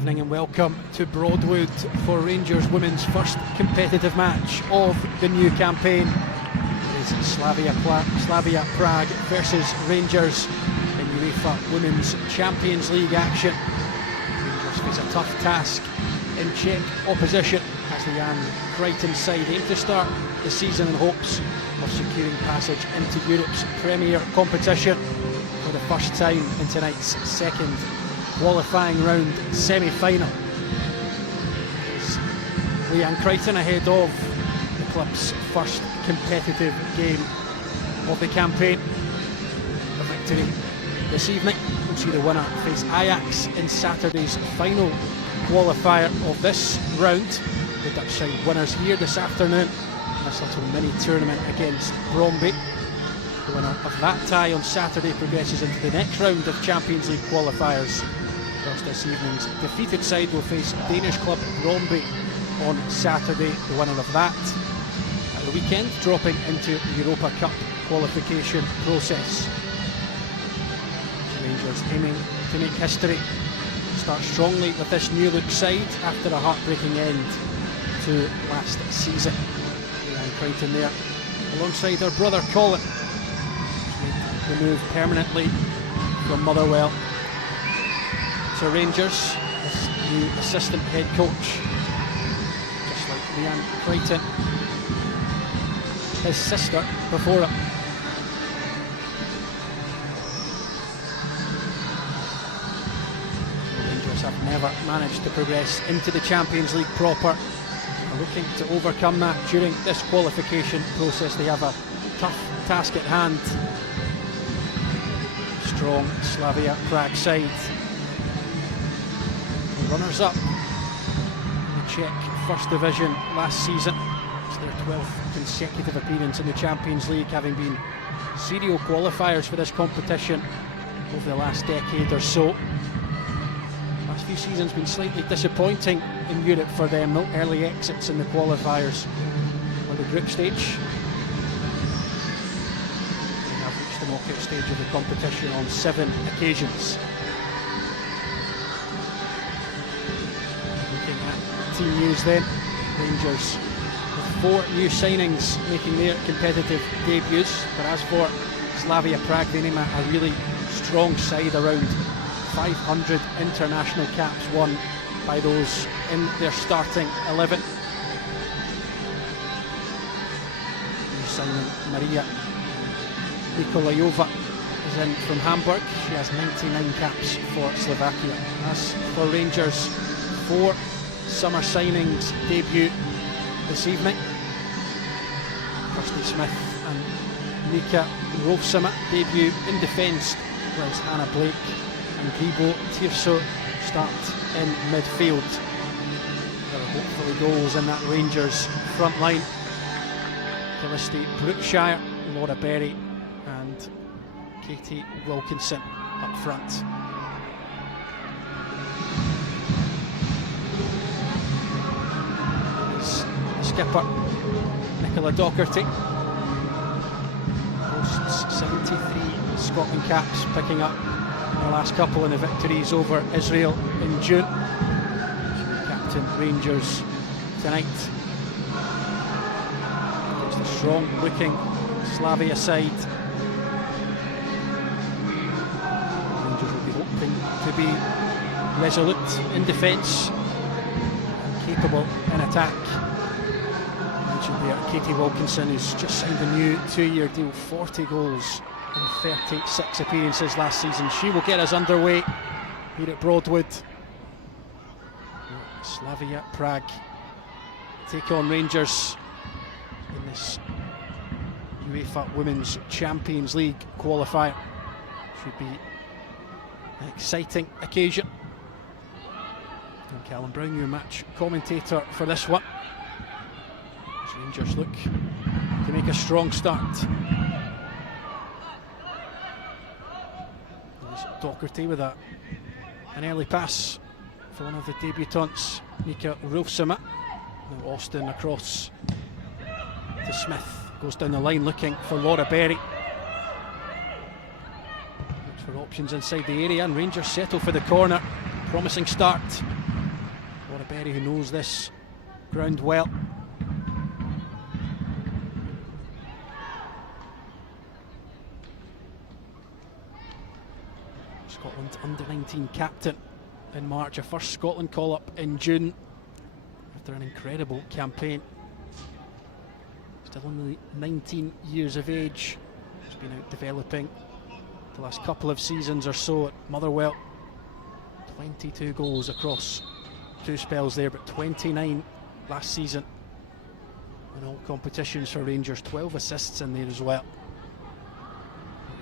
evening and welcome to Broadwood for Rangers women's first competitive match of the new campaign. It is Slavia Prague versus Rangers in UEFA Women's Champions League action. Rangers face a tough task in Czech opposition as the Jan Crichton side aim to start the season in hopes of securing passage into Europe's premier competition for the first time in tonight's second qualifying round semi-final. Jan Crichton ahead of the club's first competitive game of the campaign. A victory this evening will see the winner face Ajax in Saturday's final qualifier of this round. The Dutch side winners here this afternoon in this little mini tournament against Bromby. The winner of that tie on Saturday progresses into the next round of Champions League qualifiers. Whilst this evening's defeated side will face Danish club Bromby on Saturday. The winner of that at the weekend dropping into Europa Cup qualification process. Rangers aiming to make history. Start strongly with this new look side after a heartbreaking end to last season. Jan Crichton there alongside her brother Colin. Made the move permanently from Motherwell to Rangers as new assistant head coach, just like Jan Crichton, his sister before him. Rangers have never managed to progress into the Champions League proper. Are looking to overcome that during this qualification process. They have a tough task at hand. Strong Slavia Prague side. Runners-up in the Czech First Division last season. It's their 12th consecutive appearance in the Champions League, having been serial qualifiers for this competition over the last decade or so. Last few seasons been slightly disappointing in Europe for them. No early exits in the qualifiers or the group stage. They have reached the knockout stage of the competition on 7 occasions. Team news then, Rangers with 4 new signings making their competitive debuts. But as for Slavia Prague, they name a really strong side, around 500 international caps won by those in their starting 11. New signing Maria Nikolajova is in from Hamburg. She has 99 caps for Slovakia. As for Rangers, 4 summer signings debut this evening. Kirsty Smith and Nika Rovsama debut in defence, whereas Hannah Blake and Gribo Tirso start in midfield. There are hopefully goals in that Rangers front line. Felicity Brookshire, Laura Berry and Katie Wilkinson up front. Skipper Nicola Docherty boasts 73 Scotland caps, picking up the last couple in the victories over Israel in June. Captain Rangers tonight against a strong looking Slavia side. Rangers will be hoping to be resolute in defence and capable in attack. Katie Wilkinson, who's just signed a new 2-year deal, 40 goals in 36 appearances last season. She will get us underway here at Broadwood. Slavia Prague take on Rangers in this UEFA Women's Champions League qualifier. Should be an exciting occasion. And Callum Brown, your match commentator for this one. Rangers look to make a strong start. There's Docherty with an early pass for one of the debutants, Nika Rovsama. Now Austin across to Smith, goes down the line looking for Laura Berry. Looks for options inside the area, and Rangers settle for the corner. Promising start Berry, who knows this ground well. Scotland under-19 captain in March, a first Scotland call-up in June after an incredible campaign. Still only 19 years of age. He's been out developing the last couple of seasons or so at Motherwell. 22 goals across 2 spells there, but 29 last season in all competitions for Rangers. 12 assists in there as well.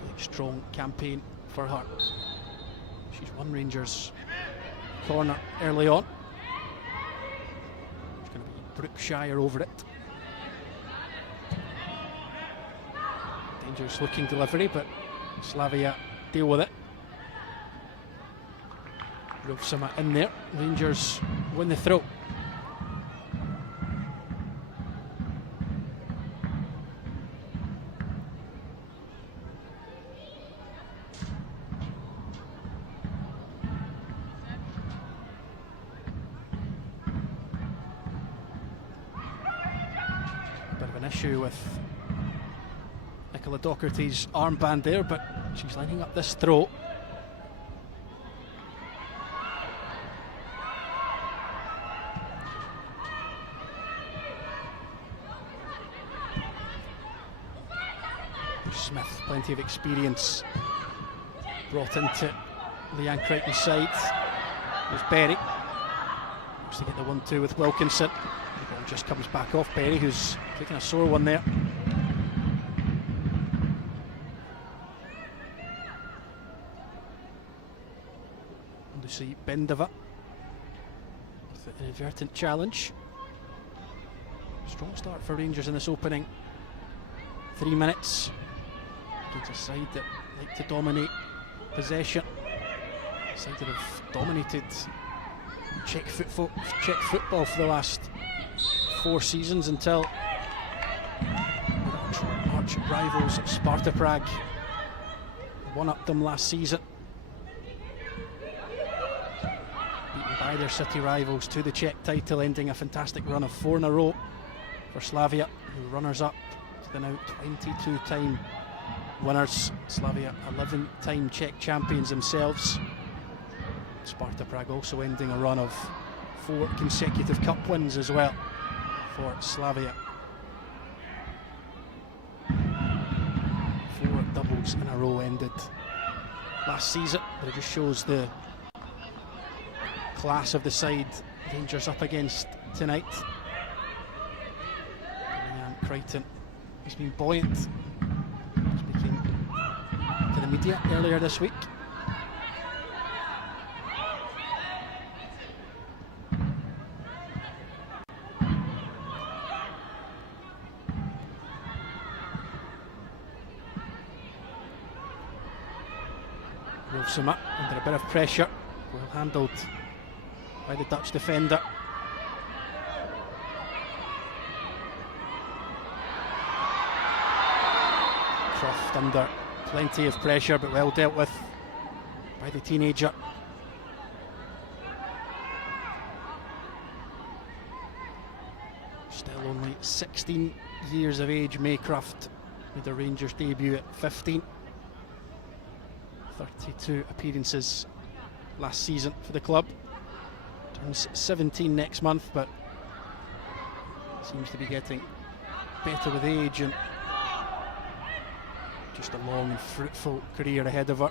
Really strong campaign for her. She's won Rangers corner early on. It's going to be Brookshire over it. Dangerous looking delivery, but Slavia deal with it. Rovsama in there. Rangers win the throw. Bit of an issue with Nicola Docherty's armband there, but she's lining up this throw. Smith, plenty of experience brought into Leanne Crichton's side. There's Berry. Looks to get the 1-2 with Wilkinson. The ball just comes back off Berry, who's taking a sore one there. And you see Bendava with an inadvertent challenge. Strong start for Rangers in this opening 3 minutes. Against a side that like to dominate possession. A side that have dominated Czech football for the last 4 seasons until arch rivals Sparta Prague won up them last season. Beaten by their city rivals to the Czech title, ending a fantastic run of 4 in a row for Slavia, who runners up to the now 22-time winners. Slavia 11-time Czech champions themselves. Sparta Prague also ending a run of 4 consecutive cup wins as well for Slavia. 4 doubles in a row ended last season, but it just shows the class of the side Rangers up against tonight. Leanne Crichton has been buoyant, speaking to the media earlier this week. Rovsama under a bit of pressure, well handled by the Dutch defender. Croft under plenty of pressure, but well dealt with by the teenager. Still only 16 years of age, Maycroft made the Rangers debut at 15. 32 appearances last season for the club. Turns 17 next month, but seems to be getting better with age and just a long and fruitful career ahead of her.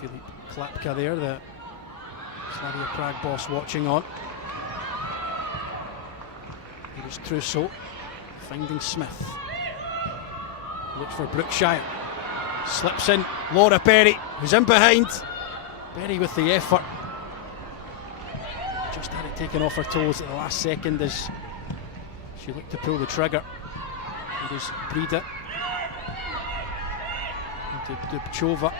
Filip Klapka there, the Slavia Prague boss, watching on. Here's Trousseau finding Smith. Looks for Brookshire. Slips in Laura Berry, who's in behind. Berry with the effort. Just had it taken off her toes at the last second as she looked to pull the trigger. It is Brida into Dubčová.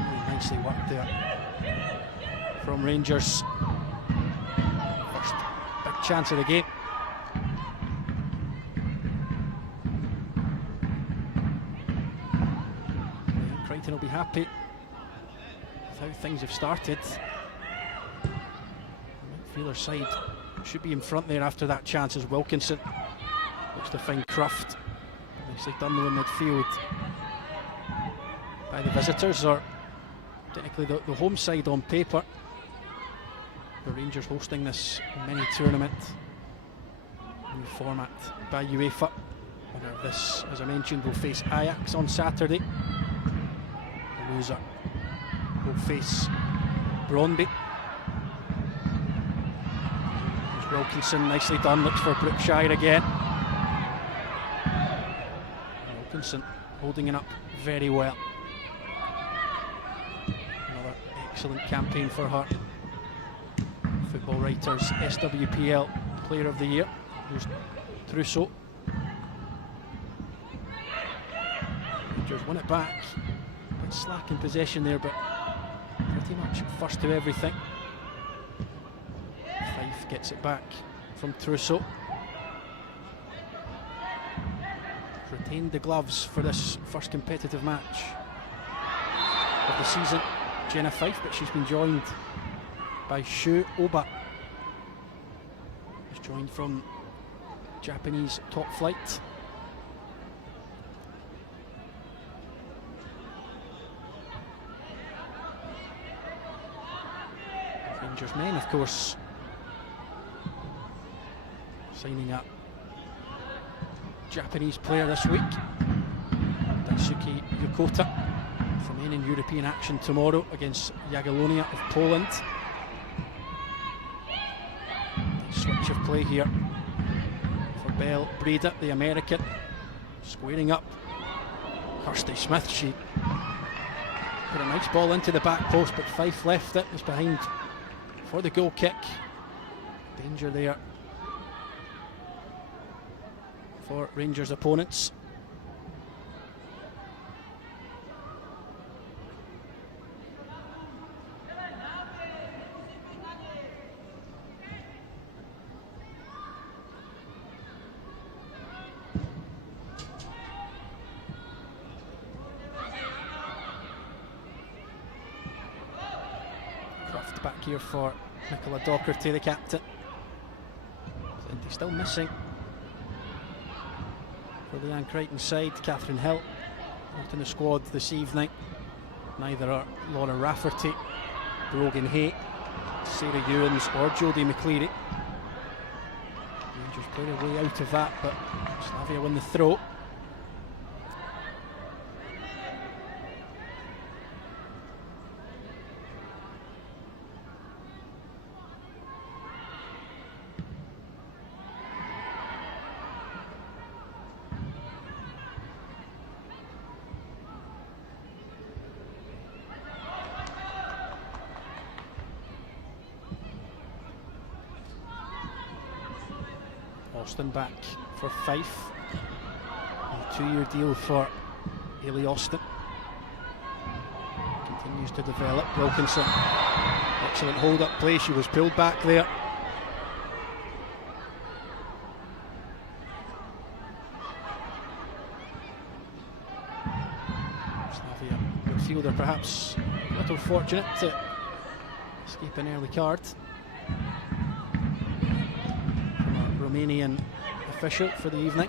Really nicely worked there from Rangers. First big chance of the game. they'll be happy with how things have started. The midfielder side should be in front there after that chance as Wilkinson looks to find Cruft. Nicely done though in midfield by the visitors, or technically the home side on paper. The Rangers hosting this mini tournament, new format by UEFA. Winner of this, as I mentioned, will face Ajax on Saturday. The loser will face Brøndby. There's Wilkinson, nicely done, looks for Brookshire again. Wilkinson holding it up very well. Another excellent campaign for her. Football Writers SWPL Player of the Year, who's Trousseau. Rangers won it back, a bit slack in possession there, but pretty much first to everything. Fife gets it back from Trousseau. Retained the gloves for this first competitive match of the season, Jenna Fife, but she's been joined by Shu Oba, who's joined from Japanese top flight. Rangers men, of course, signing up Japanese player this week, Daisuke Yokota, for men in European action tomorrow against Jagiellonia of Poland. Switch of play here for Belle Breda, the American, squaring up Kirsty Smith. She put a nice ball into the back post, but Fife left it. Was behind for the goal kick. Danger there for Rangers opponents. Cruft back here for Nicola Docherty, the captain. He's still missing for the Ann Crichton side. Catherine Hill not in the squad this evening. Neither are Laura Rafferty, Brogan Hay, Sarah Ewens or Jodie McCleary. Rangers play their way out of that, but Slavia win the throw. Austin back for Fife. A 2-year deal for Hayley Austin. Continues to develop. Wilkinson, excellent hold-up play. She was pulled back there. Slavia midfielder perhaps a little fortunate to escape an early card. Romanian official for the evening.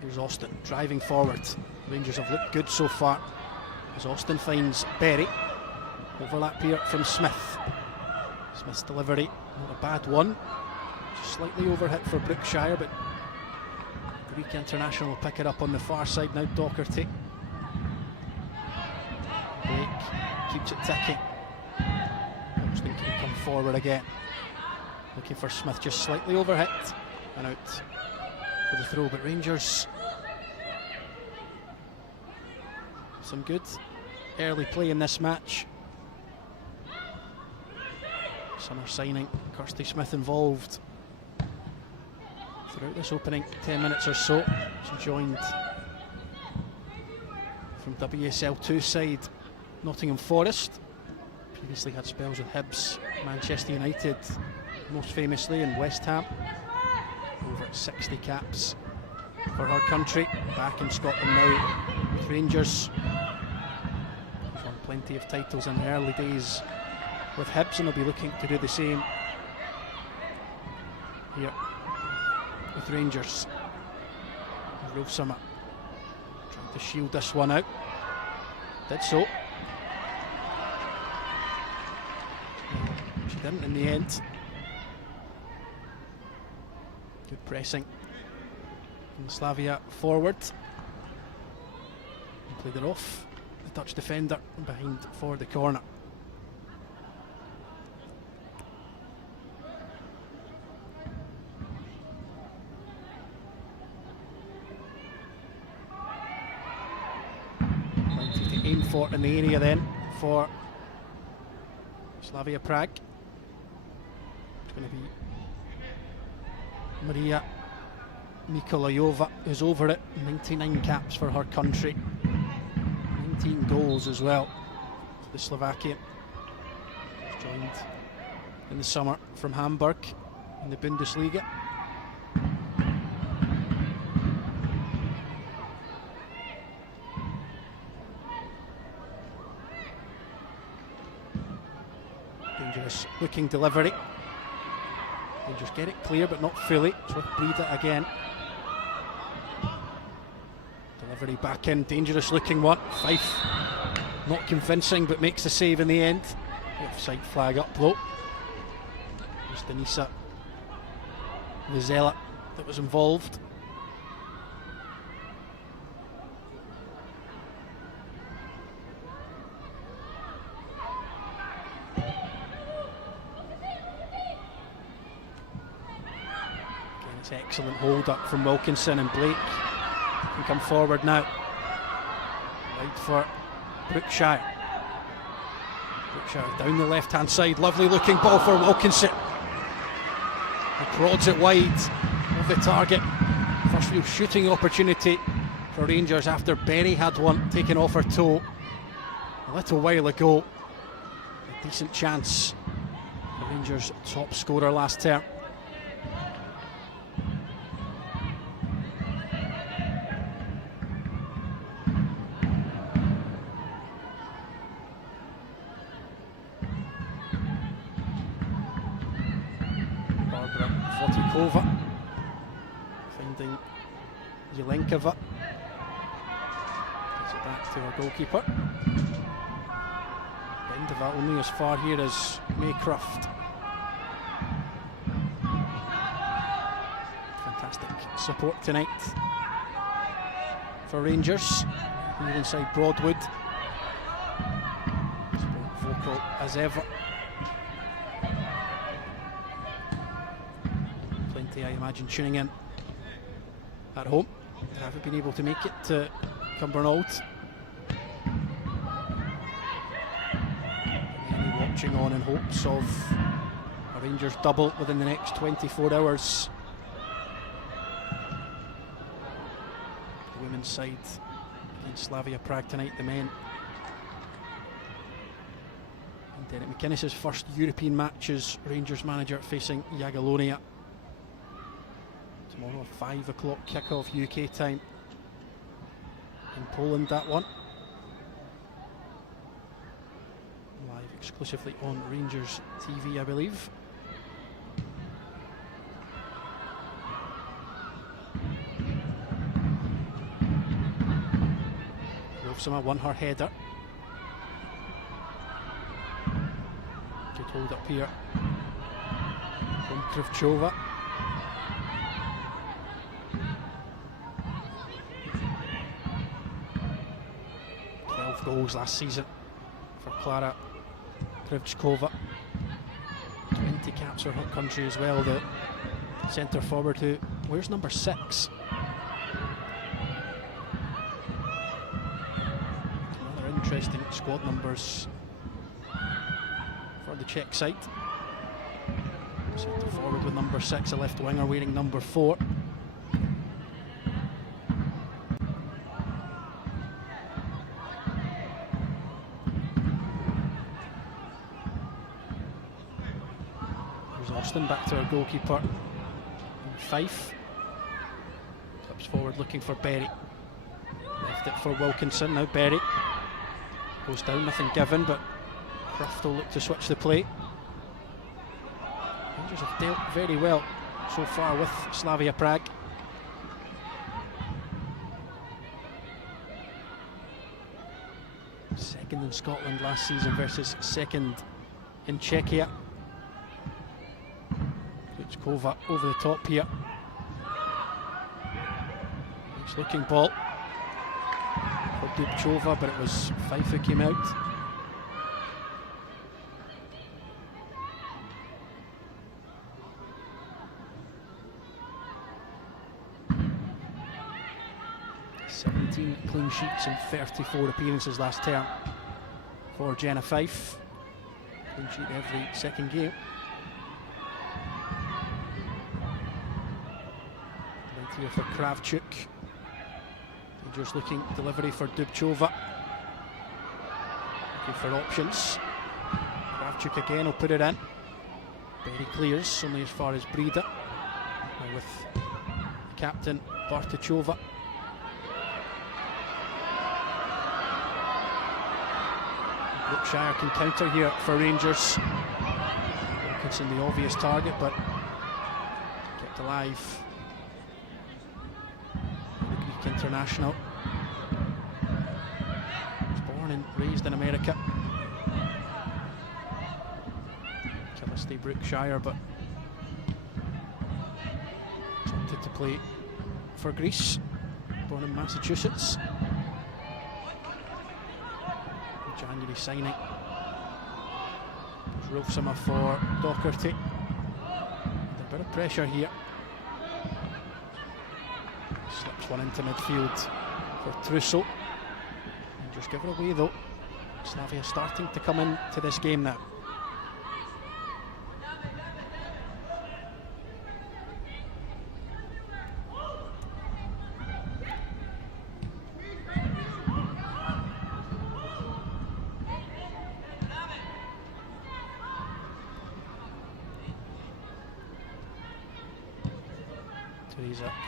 Here's Austin driving forward. Rangers have looked good so far as Austin finds Berry. Overlap here from Smith. Smith's delivery, not a bad one. Just slightly overhit for Brookshire, but Greek international will pick it up on the far side now. Docherty. Blake keeps it ticking. Austin can come forward again. Looking for Smith, just slightly overhit and out for the throw. But Rangers, some good early play in this match. Summer signing, Kirsty Smith involved throughout this opening 10 minutes or so. She joined from WSL 2 side Nottingham Forest. Previously had spells with Hibs, Manchester United, most famously, in West Ham. Over 60 caps for her country. Back in Scotland now with Rangers. She's won plenty of titles in the early days with Hibs, and will be looking to do the same here with Rangers. Rolf Summer trying to shield this one out. Did so. She didn't in the end. Good pressing from Slavia forward. And played it off the Dutch defender behind for the corner. Plenty to aim for in the area then for Slavia Prague. It's going to be Maria Mikolayova, who's over it. 99 caps for her country, 19 goals as well. The Slovakian joined in the summer from Hamburg in the Bundesliga. Dangerous looking delivery. Rangers get it clear but not fully. So Breda again. Delivery back in, dangerous looking one. Fife not convincing but makes the save in the end. Offside flag up though. Just Denisa Lizella that was involved. Excellent hold up from Wilkinson, and Blake can come forward now. Right for Brookshire. Brookshire down the left hand side. Lovely looking ball for Wilkinson. He prods it wide of the target. First real shooting opportunity for Rangers after Berry had one taken off her toe a little while ago. A decent chance for Rangers' top scorer last term. Finding Jelenkova. Gets it back to her goalkeeper. Bendova only as far here as Maycroft. Fantastic support tonight for Rangers here inside Broadwood. Vocal as ever. I imagine tuning in at home. They haven't been able to make it to Cumbernauld. Many watching on in hopes of a Rangers double within the next 24 hours. The women's side against Slavia Prague tonight, the men. And Derek McInnes' first European match as Rangers manager facing Jagiellonia. Tomorrow, 5 o'clock kickoff UK time in Poland, that one. Live exclusively on Rangers TV, I believe. Rovsama won her header. Good hold up here from Krivchova. 12 goals last season for Klara Krivchkova. 20 caps for her country as well. The centre forward who wears number 6. Another interesting squad numbers for the Czech side. Centre forward with number 6, a left winger wearing number 4. Ralston back to our goalkeeper. Fife. Clips forward looking for Berry. Left it for Wilkinson. Now Berry goes down, nothing given, but Croft will look to switch the play. Rangers have dealt very well so far with Slavia Prague. Second in Scotland last season versus second in Czechia. Kova over the top here. Nice looking ball for Dubčová, but it was Fife who came out. Clean sheets in 34 appearances last term for Jenna Fife. Clean sheet every second game. Right here for Kravchuk. Rangers looking delivery for Dubčová. Looking for options. Kravchuk again will put it in. Berry clears only as far as Breda. Now with the captain Bartuchova. Brookshire can counter here for Rangers. Wilkinson the obvious target, but kept alive. The Greek international. Was born and raised in America. Killisty, Brookshire, but opted to play for Greece. Born in Massachusetts. January signing. There's Rolfsummer for Docherty. A bit of pressure here. Slips one into midfield for Trussell. And just give it away though. Slavia starting to come into this game now.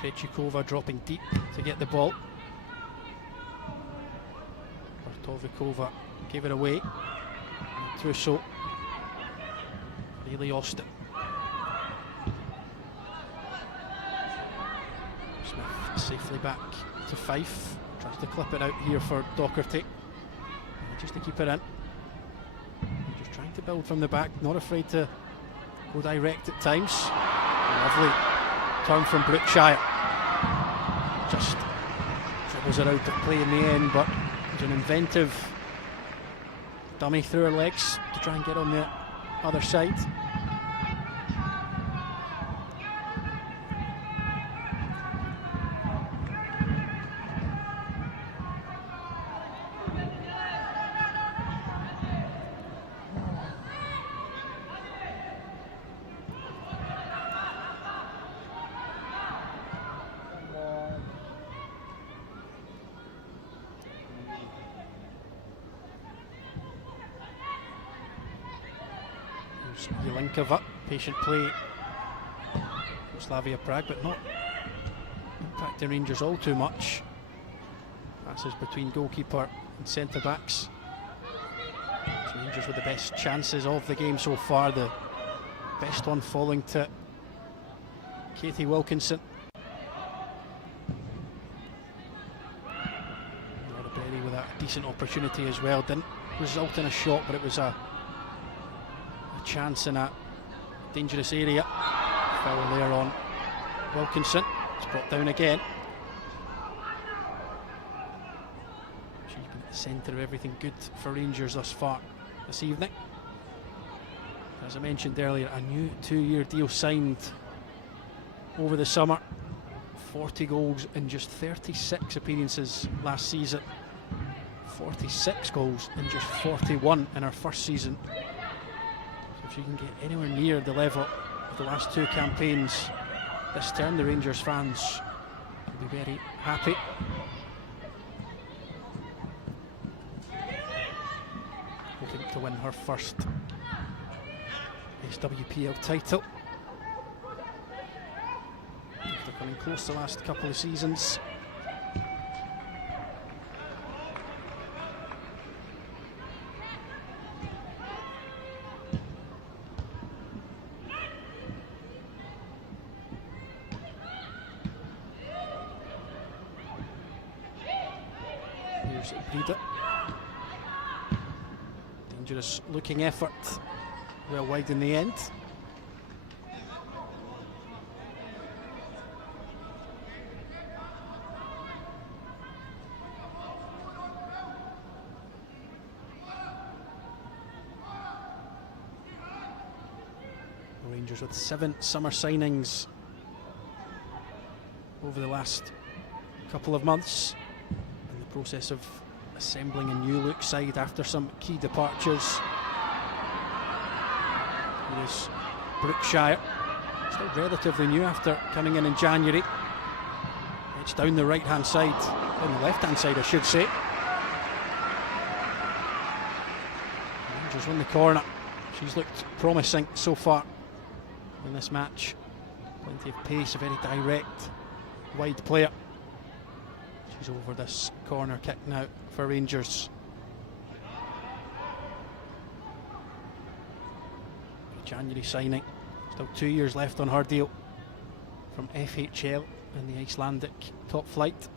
Krejcikova dropping deep to get the ball. Bartovikova gave it away. Trussell really lost it. Smith safely back to Fife. Tries to clip it out here for Docherty. Just to keep it in. Just trying to build from the back, not afraid to go direct at times. Lovely turn from Brookshire. Just dribbles it out of play in the end, but it's an inventive dummy through her legs to try and get on the other side. Jelinkova, patient play from Slavia Prague, but not impacting Rangers all too much. Passes between goalkeeper and centre backs. So Rangers with the best chances of the game so far. The best one falling to Katie Wilkinson. Berry with a decent opportunity as well. Didn't result in a shot, but it was a chance in a dangerous area. Foul there on Wilkinson. It's brought down again. She's been at the centre of everything good for Rangers thus far this evening. As I mentioned earlier, a new 2-year deal signed over the summer. 40 goals in just 36 appearances last season. 46 goals in just 41 in her first season. If you can get anywhere near the level of the last two campaigns this term, the Rangers fans will be very happy. Hoping to win her first SWPL title. coming close the last couple of seasons. Here's Breda. Dangerous looking effort, well wide in the end. Rangers with 7 summer signings over the last couple of months, in the process of assembling a new look side after some key departures. Here is Brookshire, still relatively new after coming in January. It's down the right hand side, down the left hand side I should say. Rangers win the corner. She's looked promising so far in this match. Plenty of pace, a very direct, wide player. She's over this corner kick now for Rangers. January signing, still 2 years left on her deal from FHL in the Icelandic top flight.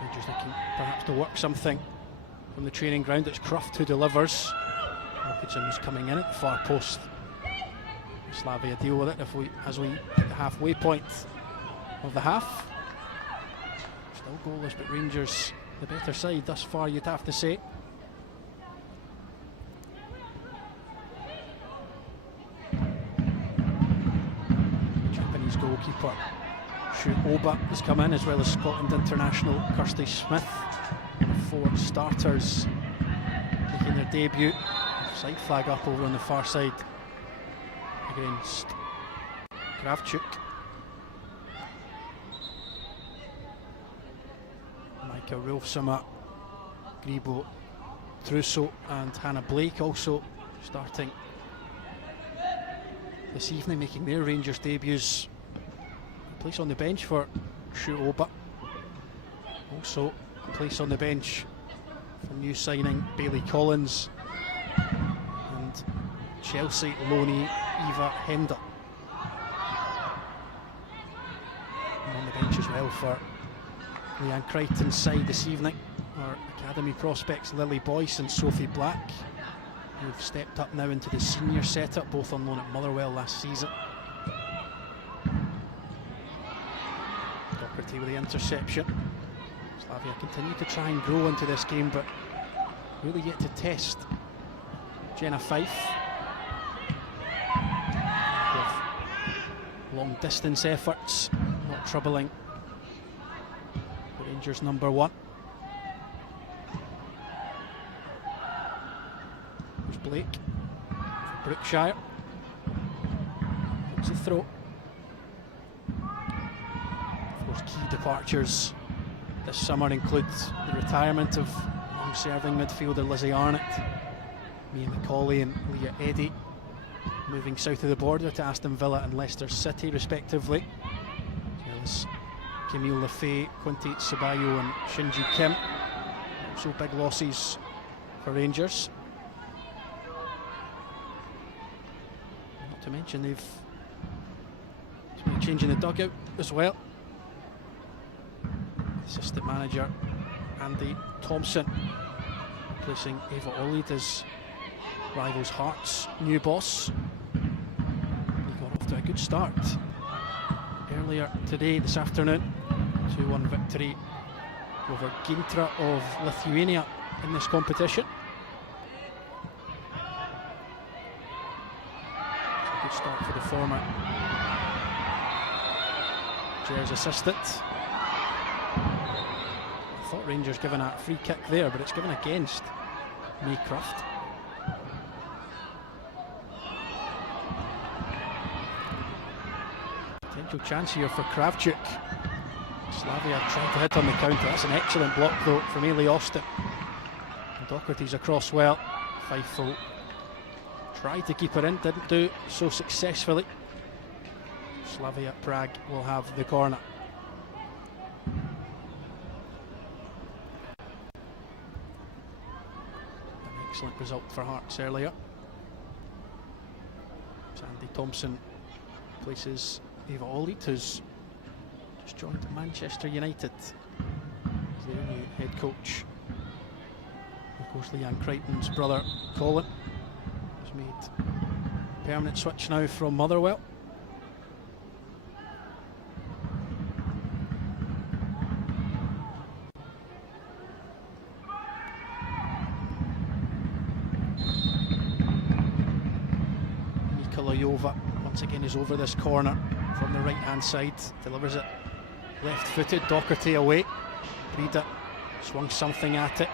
Rangers looking perhaps to work something from the training ground. It's Croft who delivers. Wilkinson is coming in at the far post. Slavia deal with it as we hit the halfway point of the half. Still goalless, but Rangers the better side thus far, you'd have to say. Japanese goalkeeper Shu Oba has come in, as well as Scotland international Kirsty Smith. The 4 starters making their debut. Side flag up over on the far side against Kravchuk. Micah Rolfsama, Gribo Trusso and Hannah Blake also starting this evening, making their Rangers debuts. A place on the bench for Shu Oba. Also a place on the bench for new signing Bailey Collins and Chelsea loanee Eva Hender. And on the bench as well for Leanne Crichton's side this evening are academy prospects Lily Boyce and Sophie Black, who've stepped up now into the senior setup, both on loan at Motherwell last season. Doherty with the interception. Slavia continue to try and grow into this game, but really yet to test Jenna Fife. Long distance efforts, not troubling the Rangers number 1. There's Blake for Brookshire. It's a throw. Of course, key departures this summer include the retirement of long-serving midfielder Lizzie Arnott, Mia McCauley and Leah Eddy, moving south of the border to Aston Villa and Leicester City respectively, as well as Camille Lefay, Quinty Ceballo and Shinji Kim. Also big losses for Rangers. Not to mention they've been changing the dugout as well. Assistant manager Andy Thompson replacing Eva Olid as rivals Hearts' new boss. He got off to a good start earlier today, this afternoon. 2-1 victory over Gintra of Lithuania in this competition. It's a good start for the former Jers assistant. I thought Rangers given a free kick there, but it's given against May Croft. Potential chance here for Kravchuk. Slavia tried to hit on the counter. That's an excellent block though from Ailey Austin. And Doherty's across well. Fifel tried to keep her in, didn't do so successfully. Slavia Prague will have the corner. An excellent result for Hearts earlier. Sandy Thompson places Eva Olit, who's just joined Manchester United as their new head coach. Of course, Leanne Crichton's brother Colin has made a permanent switch now from Motherwell. Mikolayova once again is over this corner from the right hand side, delivers it left footed, Docherty away. Prida swung something at it.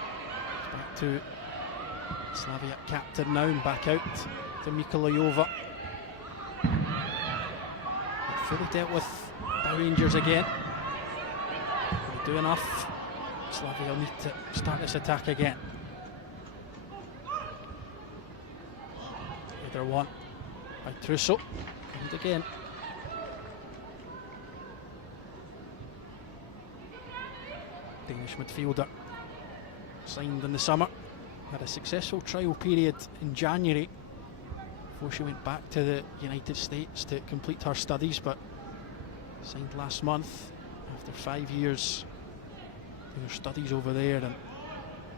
Back to Slavia captain now, and back out to Mikolayova. Fully dealt with by Rangers again. Will they do enough? Slavia will need to start this attack again. Header one by Trusso, and again. Danish midfielder, signed in the summer, had a successful trial period in January before she went back to the United States to complete her studies, but signed last month after 5 years doing her studies over there and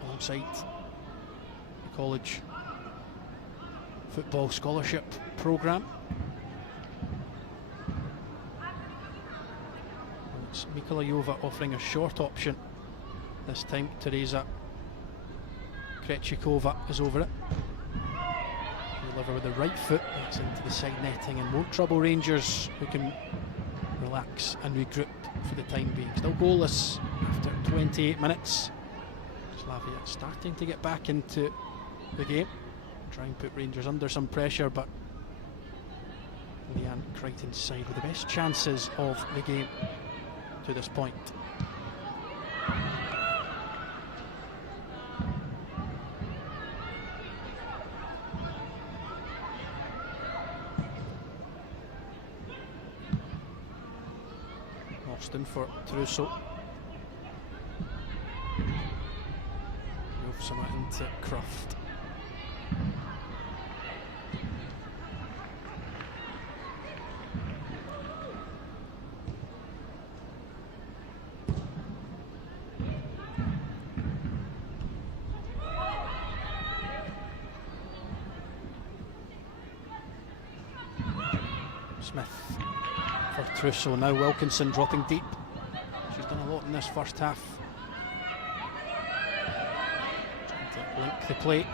alongside the college football scholarship programme. It's Mikolayova offering a short option. This time Teresa Krejcikova is over it. Deliver with the right foot, that's into the side netting and won't trouble Rangers, who can relax and regroup for the time being. Still goalless after 28 minutes. Slavia starting to get back into the game, try and put Rangers under some pressure, but Leanne Crichton's side with the best chances of the game to this point. Austin for Trusso. Jofsama into Croft. Smith for Trusso, now Wilkinson dropping deep. She's done a lot in this first half. Trying to link the play.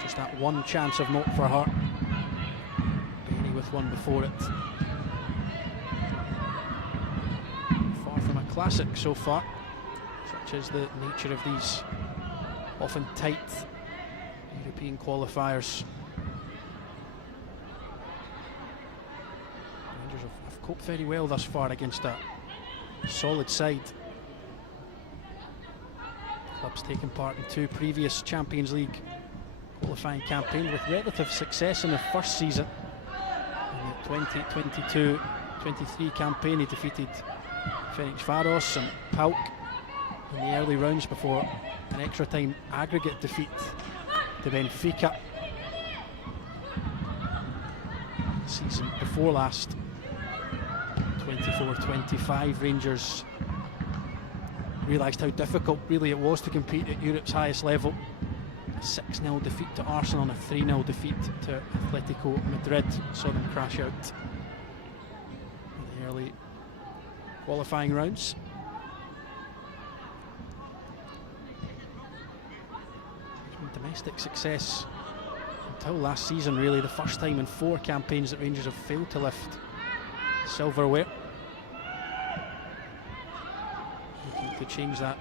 Just that one chance of note for her. Bailey with one before it. Far from a classic so far, such is the nature of these often tight European qualifiers. Have coped very well thus far against a solid side. The club's taken part in 2 previous Champions League qualifying campaigns with relative success in the first season. In the 2022-23 campaign, he defeated Ferencváros and PAOK in the early rounds before an extra time aggregate defeat to Benfica. The season before last, 24-25, Rangers realised how difficult really it was to compete at Europe's highest level. A 6-0 defeat to Arsenal and a 3-0 defeat to Atletico Madrid saw them crash out in the early qualifying rounds. Domestic success until last season, really the first time in 4 campaigns that Rangers have failed to lift silverware. Looking to change that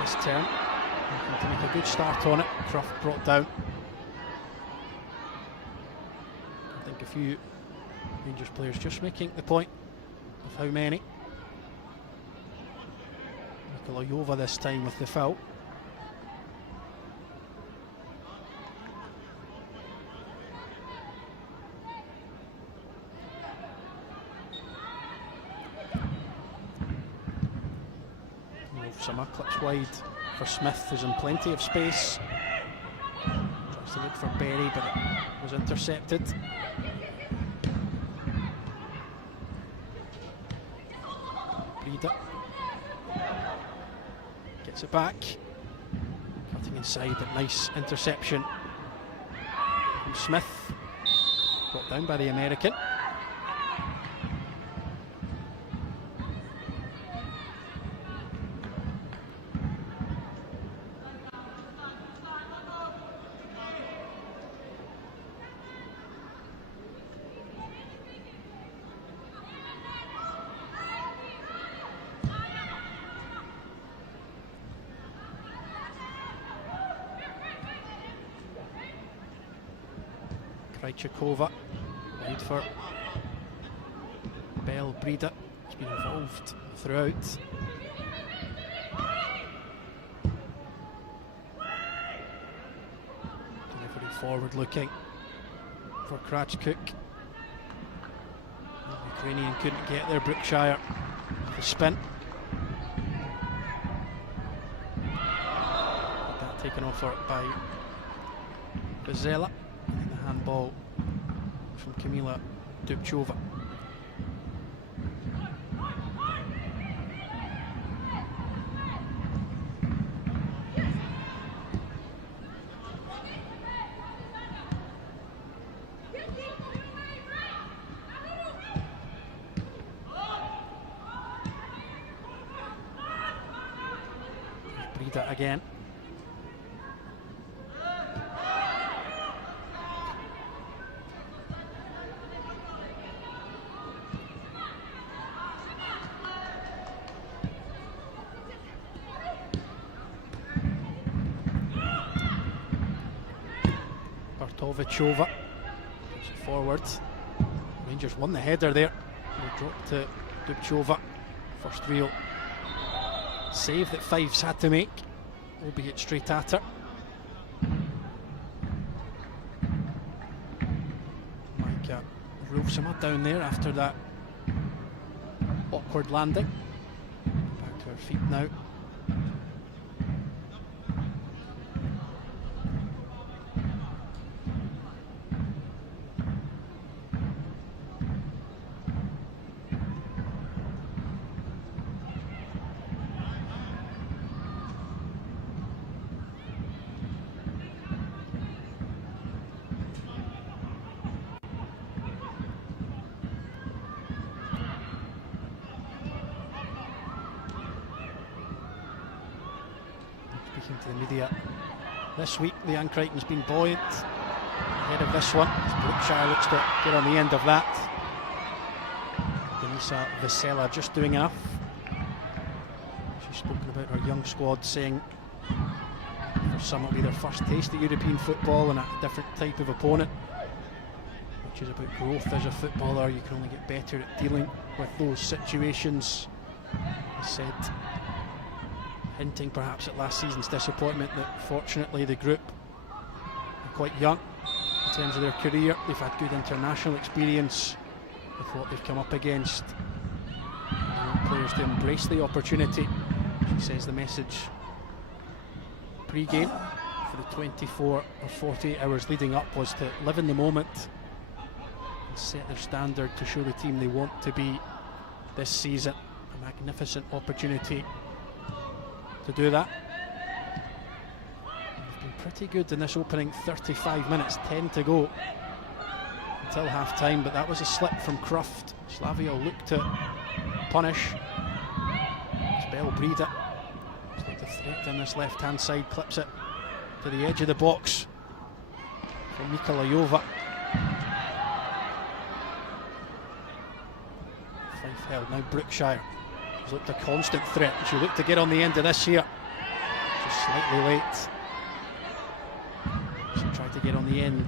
this term, looking to make a good start on it. Croft brought down. I think a few Rangers players just making the point of how many. Mikolayova this time with the foul. Some clips wide for Smith, who's in plenty of space. Tries to look for Berry, but it was intercepted. Breeder gets it back. Cutting inside, but nice interception from Smith. Brought down by the American. Krajcikova, wide for Bell. Breeder has been involved throughout. Delivery forward looking for Krajcik. The Ukrainian couldn't get there. Brookshire, the spin. That taken off by Vizela. Handball from Kamila Dubchova. Breeder again. Bartovicova puts it forward. Rangers won the header there. They dropped to Dubchova. First real save that Fives had to make, albeit straight at her. Micah Rovsima down there after that awkward landing. Back to her feet now. Speaking to the media this week, Leanne Crichton's been buoyant ahead of this one. Brookshire looks to get on the end of that. Denisa Vizela just doing enough. She's spoken about her young squad, saying for some it'll be their first taste at European football and a different type of opponent, which is about growth as a footballer. You can only get better at dealing with those situations. He said, hinting perhaps at last season's disappointment, that fortunately the group are quite young in terms of their career. They've had good international experience with what they've come up against. They want players to embrace the opportunity. She says the message pre-game for the 24 or 48 hours leading up was to live in the moment and set their standard to show the team they want to be this season. A magnificent opportunity to do that. They've been pretty good in this opening 35 minutes, 10 to go until half time, but that was a slip from Croft. Slavia will look to punish. It's Bell Breeder. He's got the threat on this left hand side, clips it to the edge of the box for Mikolayova. Fife held, now Brookshire. She's looked a constant threat. She looked to get on the end of this here. Just slightly late. She tried to get on the end.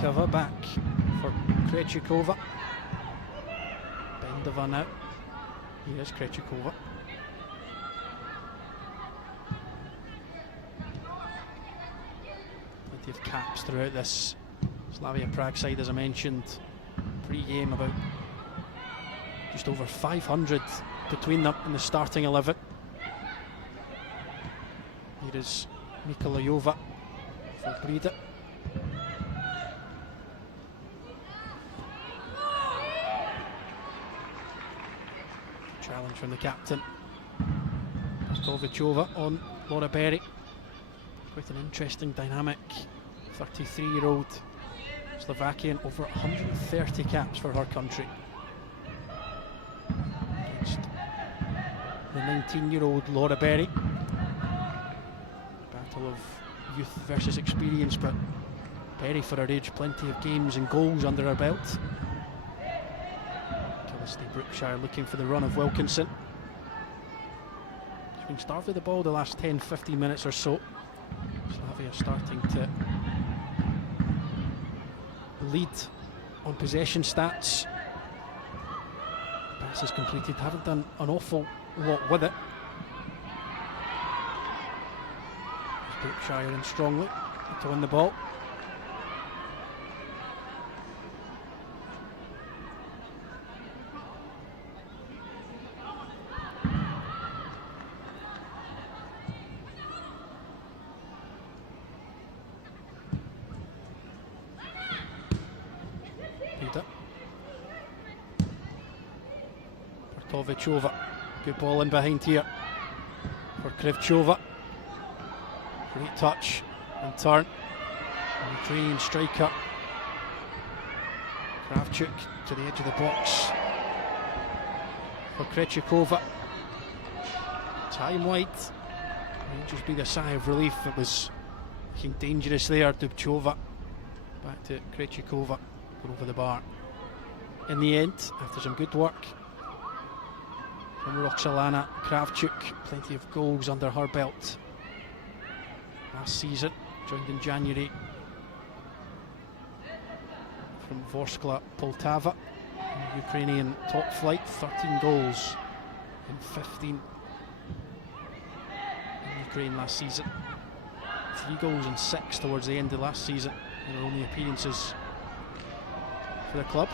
Cover back for Krejcikova. Bendova now. Here is Krejcikova. Plenty of caps throughout this Slavia Prague side, as I mentioned pre-game, about just over 500 between them in the starting 11. Here is Mikolayova for Breda. Challenge from the captain. Stovicova on Laura Berry. Quite an interesting dynamic. 33-year-old Slovakian, over 130 caps for her country. Against the 19-year-old Laura Berry. Battle of youth versus experience, but Berry, for her age, plenty of games and goals under her belt. Brookshire looking for the run of Wilkinson. She's been starved of the ball the last 10-15 minutes or so. Slavia starting to lead on possession stats. Passes completed, haven't done an awful lot with it. Brookshire in strongly to win the ball. Stovicova, good ball in behind here for Krivchova. Great touch and turn. Ukraine striker Kravchuk to the edge of the box for Krejcikova. Time wide. Rangers breathe a sigh of relief. It was looking dangerous there. Dubchova back to Krejcikova, got over the bar. In the end, after some good work from Roxalana Kravchuk, plenty of goals under her belt last season, joined in January from Vorskla Poltava, Ukrainian top flight. 13 goals in 15 in Ukraine last season. 3 goals and 6 towards the end of last season in her only appearances for the club.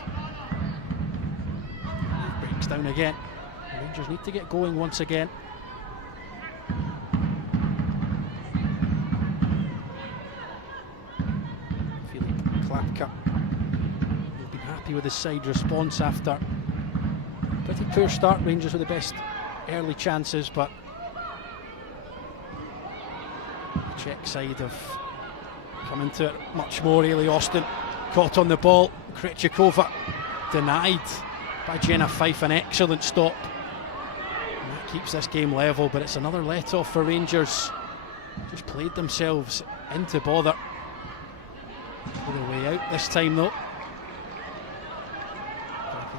It breaks down again. The Rangers need to get going once again. Klapka, we've been happy with his side response after a pretty poor start. Rangers with the best early chances, but the Czech side have come into it much more. Ailey Austin caught on the ball. Krejcikova denied by Jenna Fife. An excellent stop. And that keeps this game level, but it's another let-off for Rangers. Just played themselves into bother. For their way out this time though.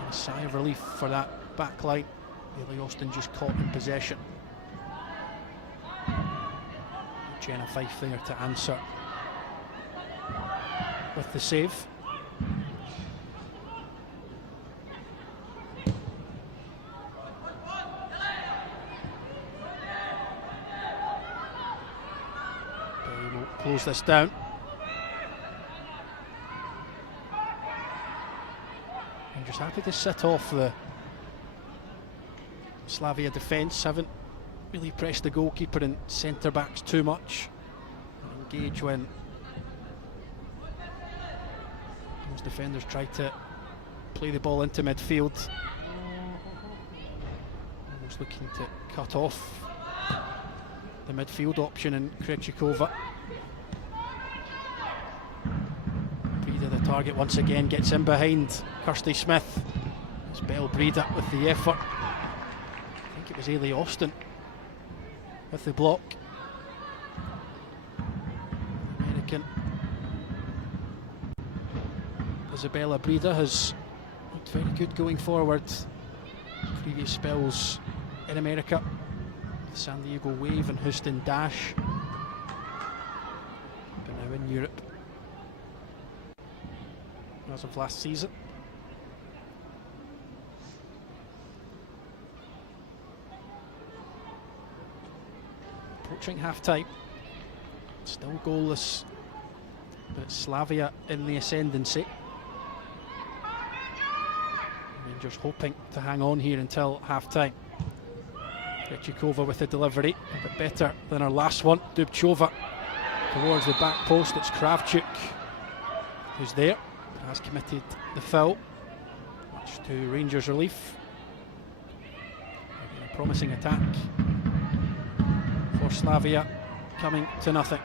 A sigh of relief for that back line. Ailey Austin just caught in possession. Jenna Fife there to answer with the save. They will close this down. I'm just happy to sit off the Slavia defence. Haven't really pressed the goalkeeper and centre backs too much. And engage when those defenders try to play the ball into midfield. Almost looking to cut off the midfield option in Krejcikova. Breda, the target once again, gets in behind Kirsty Smith. It's Belle Breda with the effort. I think it was Ailey Austin with the block. American Isabella Breda has looked very good going forward. Previous spells in America, the San Diego Wave and Houston Dash, but now in Europe as of last season. approaching half-time. Still goalless, but it's Slavia in the ascendancy. Rangers hoping to hang on here until half-time. Krejcikova with the delivery, a bit better than her last one. Dubčová towards the back post. It's Kravchuk who's there, has committed the foul, much to Rangers' relief. A promising attack for Slavia, coming to nothing.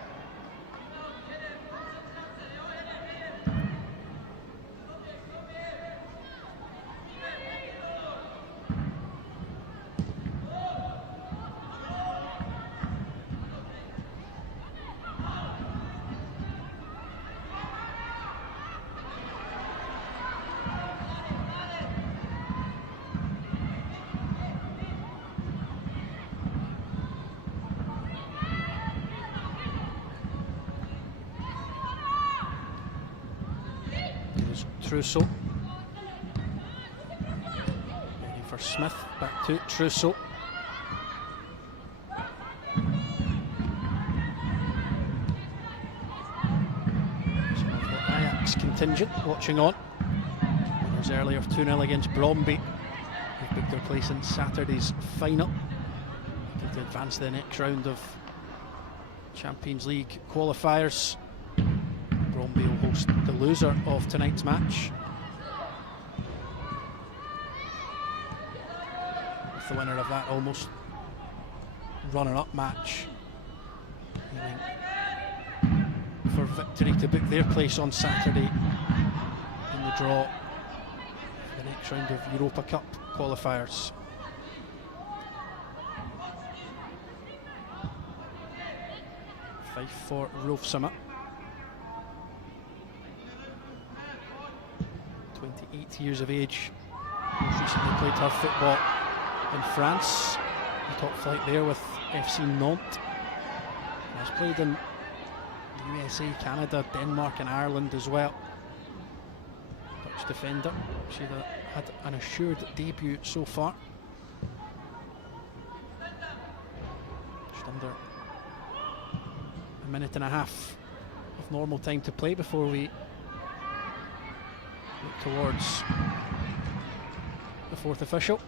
Trusso. Ready for Smith, back to Trusso. Some of the Ajax contingent watching on. Winners earlier 2-0 against Bromby. They've booked their place in Saturday's final, looking to advance to the next round of Champions League qualifiers. Bromby will host the loser of tonight's match, with the winner of that almost runner-up match aiming for victory to book their place on Saturday in the draw for the next round of Europa Cup qualifiers. Fife for Rolfsummer. 28 years of age, most recently played her football in France, the top flight there with FC Nantes. Has played in the USA, Canada, Denmark and Ireland as well. Dutch defender, she had an assured debut so far. Just under a minute and a half of normal time to play before we look towards the fourth official.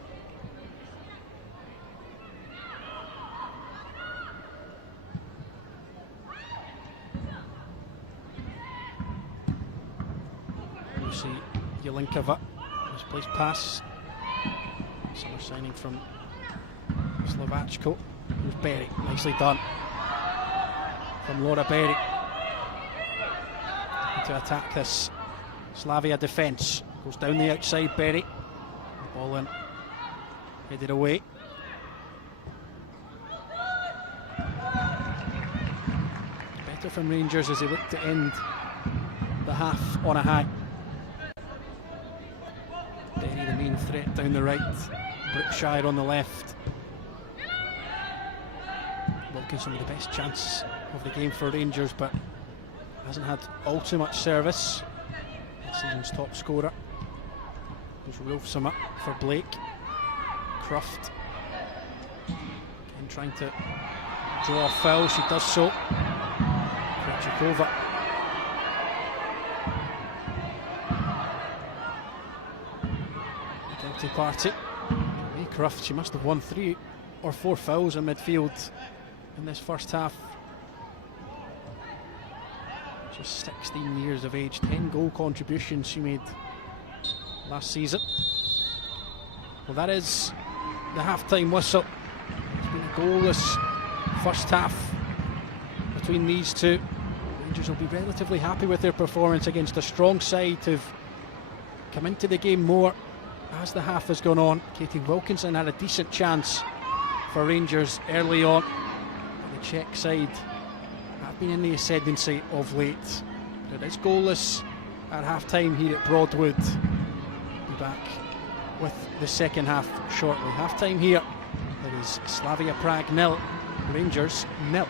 You see Jelinkova, misplaced pass. Summer signing from Slovacko. Here's Berry, nicely done from Laura Berry. To attack this Slavia defence. Goes down the outside, Berry. The ball in, headed away. Better from Rangers as they look to end the half on a high. Berry the main threat down the right, Brookshire on the left. Wilkinson with the best chance of the game for Rangers, but hasn't had all too much service. This season's top scorer. There's Rolfsummer for Blake. Croft again trying to draw a foul, she does so. Krejcikova. Guilty party. Hey, Croft, she must have won 3 or 4 fouls in midfield in this first half. Just 16 years of age, 10 goal contributions she made last season. Well, that is the half-time whistle. It's been a goalless first half between these two. Rangers will be relatively happy with their performance against a strong side who've come into the game more as the half has gone on. Katie Wilkinson had a decent chance for Rangers early on, but the Czech side have been in the ascendancy of late. It is goalless at half-time here at Broadwood. We'll be back with the second half shortly. Half-time here, it is Slavia Prague 0, Rangers 0.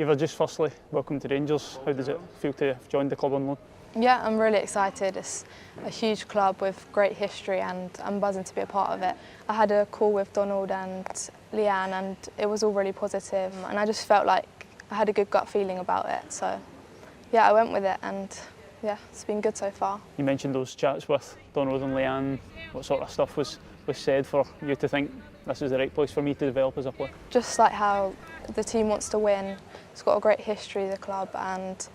Eva, just firstly, welcome to Rangers. How does it feel to have joined the club on loan? Yeah, I'm really excited. It's a huge club with great history and I'm buzzing to be a part of it. I had a call with Donald and Leanne and it was all really positive and I just felt like I had a good gut feeling about it. So yeah, I went with it and yeah, it's been good so far. You mentioned those chats with Donald and Leanne. What sort of stuff was said for you to think this is the right place for me to develop as a player? Just like how the team wants to win. It's got a great history, the club, and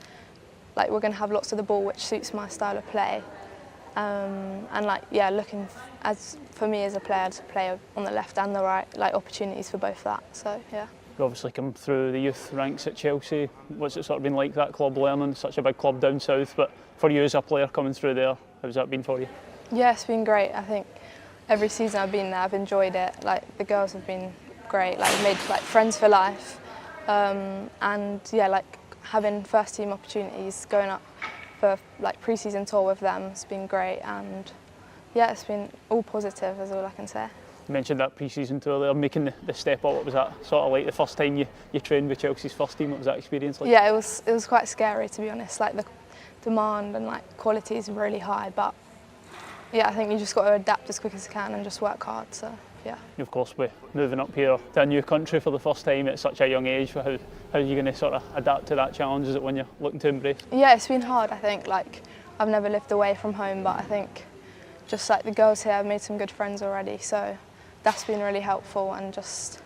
like we're going to have lots of the ball, which suits my style of play. And like looking as for me as a player to play on the left and the right, like opportunities for both that. So yeah. You obviously come through the youth ranks at Chelsea. What's it sort of been like, that club, learning such a big club down south? But for you as a player coming through there, how's that been for you? Yeah, it's been great. I think every season I've been there, I've enjoyed it. Like the girls have been great. Like made like friends for life, and yeah, like having first team opportunities, going up for like pre-season tour with them, it's been great. And yeah, it's been all positive, is all I can say. You mentioned that pre-season tour there, making the step up. What was that sort of like the first time you trained with Chelsea's first team? What was that experience like? Yeah, it was quite scary, to be honest. Like the demand and like quality is really high, but yeah, I think you just got to adapt as quick as you can and just work hard. So yeah. You of course be moving up here to a new country for the first time at such a young age. How are you going to sort of adapt to that challenge? Is it one you're looking to embrace? Yeah, it's been hard. I think like I've never lived away from home, but I think just like the girls here, I've made some good friends already. So that's been really helpful, and just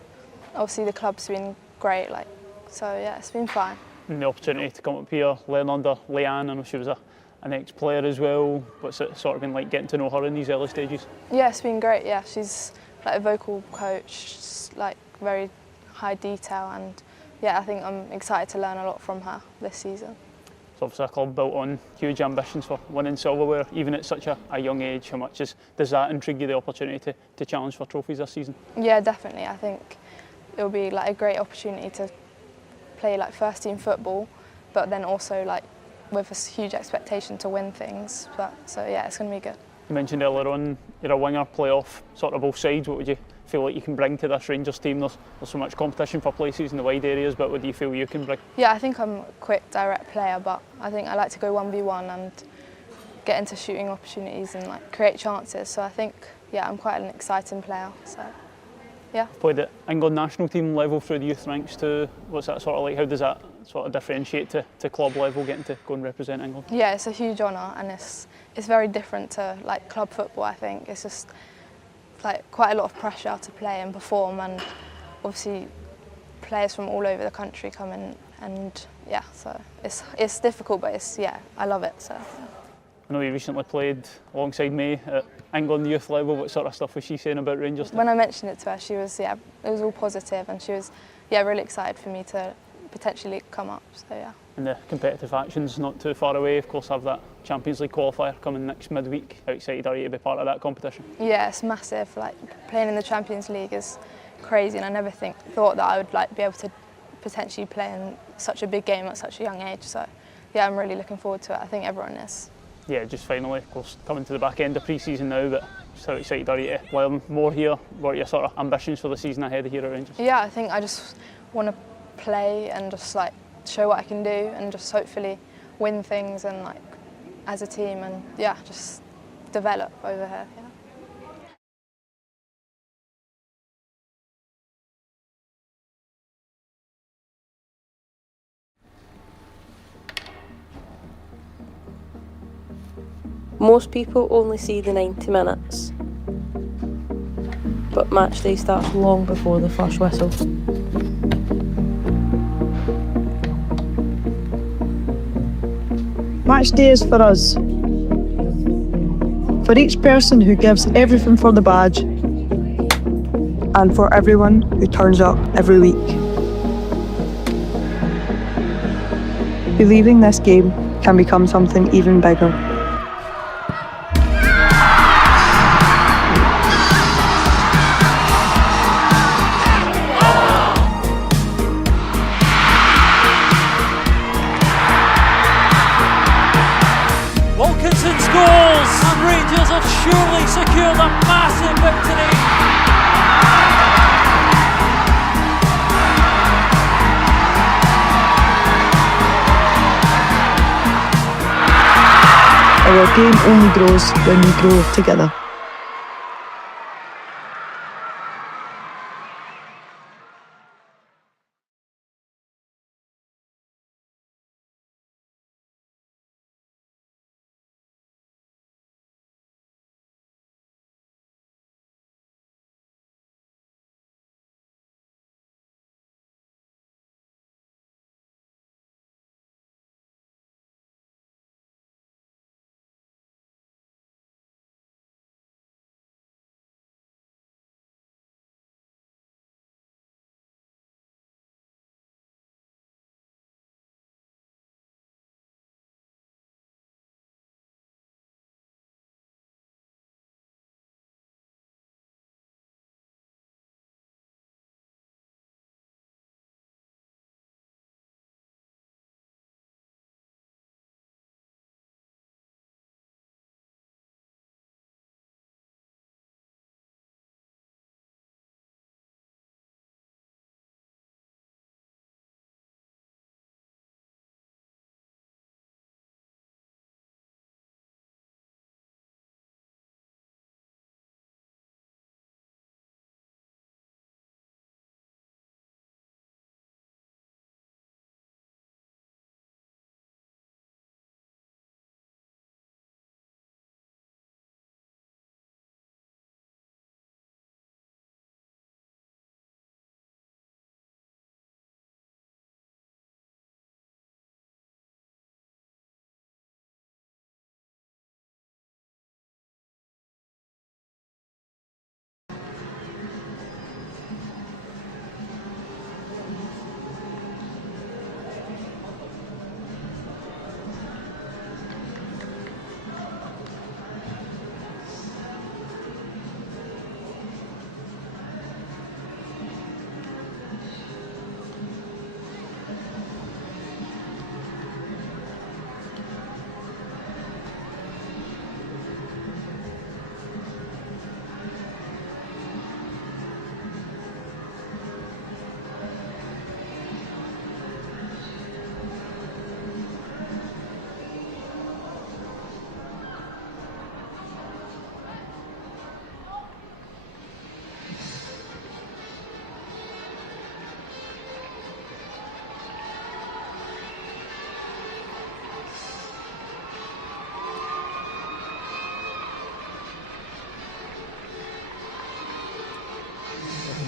obviously the club's been great. Like so, yeah, it's been fine. And the opportunity to come up here, learn under Leanne. I know she was an ex-player as well. What's it sort of been like getting to know her in these early stages? Yeah, it's been great. Yeah, she's like a vocal coach, like very high detail, and yeah, I think I'm excited to learn a lot from her this season. It's obviously a club built on huge ambitions for winning silverware, even at such a young age. How much does that intrigue you, the opportunity to challenge for trophies this season? Yeah, definitely. I think it will be like a great opportunity to play like first team football, but then also like with a huge expectation to win things. But so yeah, it's going to be good. You mentioned earlier on you're a winger, play off sort of both sides. What would you feel like you can bring to this Rangers team? There's so much competition for places in the wide areas, but what do you feel you can bring? Yeah, I think I'm a quick, direct player, but I think I like to go 1v1 and get into shooting opportunities and like create chances. So I think, yeah, I'm quite an exciting player. So, yeah. Played at England national team level through the youth ranks too. What's that sort of like? How does that sort of differentiate to club level, getting to go and represent England? Yeah, it's a huge honour, and it's very different to like club football. I think it's just like quite a lot of pressure to play and perform, and obviously players from all over the country come in, and yeah, so it's difficult, but I love it. So. I know you recently played alongside May at England youth level. What sort of stuff was she saying about Rangers? When I mentioned it to her, she was it was all positive, and she was really excited for me to potentially come up. So yeah. And the competitive action's not too far away. Of course, have that Champions League qualifier coming next midweek. How excited are you to be part of that competition? Yeah, it's massive. Like playing in the Champions League is crazy, and I never thought that I would like be able to potentially play in such a big game at such a young age. So yeah, I'm really looking forward to it. I think everyone is. Yeah, just finally, of course, coming to the back end of pre-season now, but just how excited are you to learn more here? What are your sort of ambitions for the season ahead here at Rangers? Yeah, I think I just want to play and just like show what I can do, and just hopefully win things, and like as a team, and yeah, just develop over here. Yeah. Most people only see the 90 minutes, but match day starts long before the first whistle. Match day is for us. For each person who gives everything for the badge, and for everyone who turns up every week. Believing this game can become something even bigger. Scores, and Rangers have surely secured a massive victory. Our game only grows when we grow together.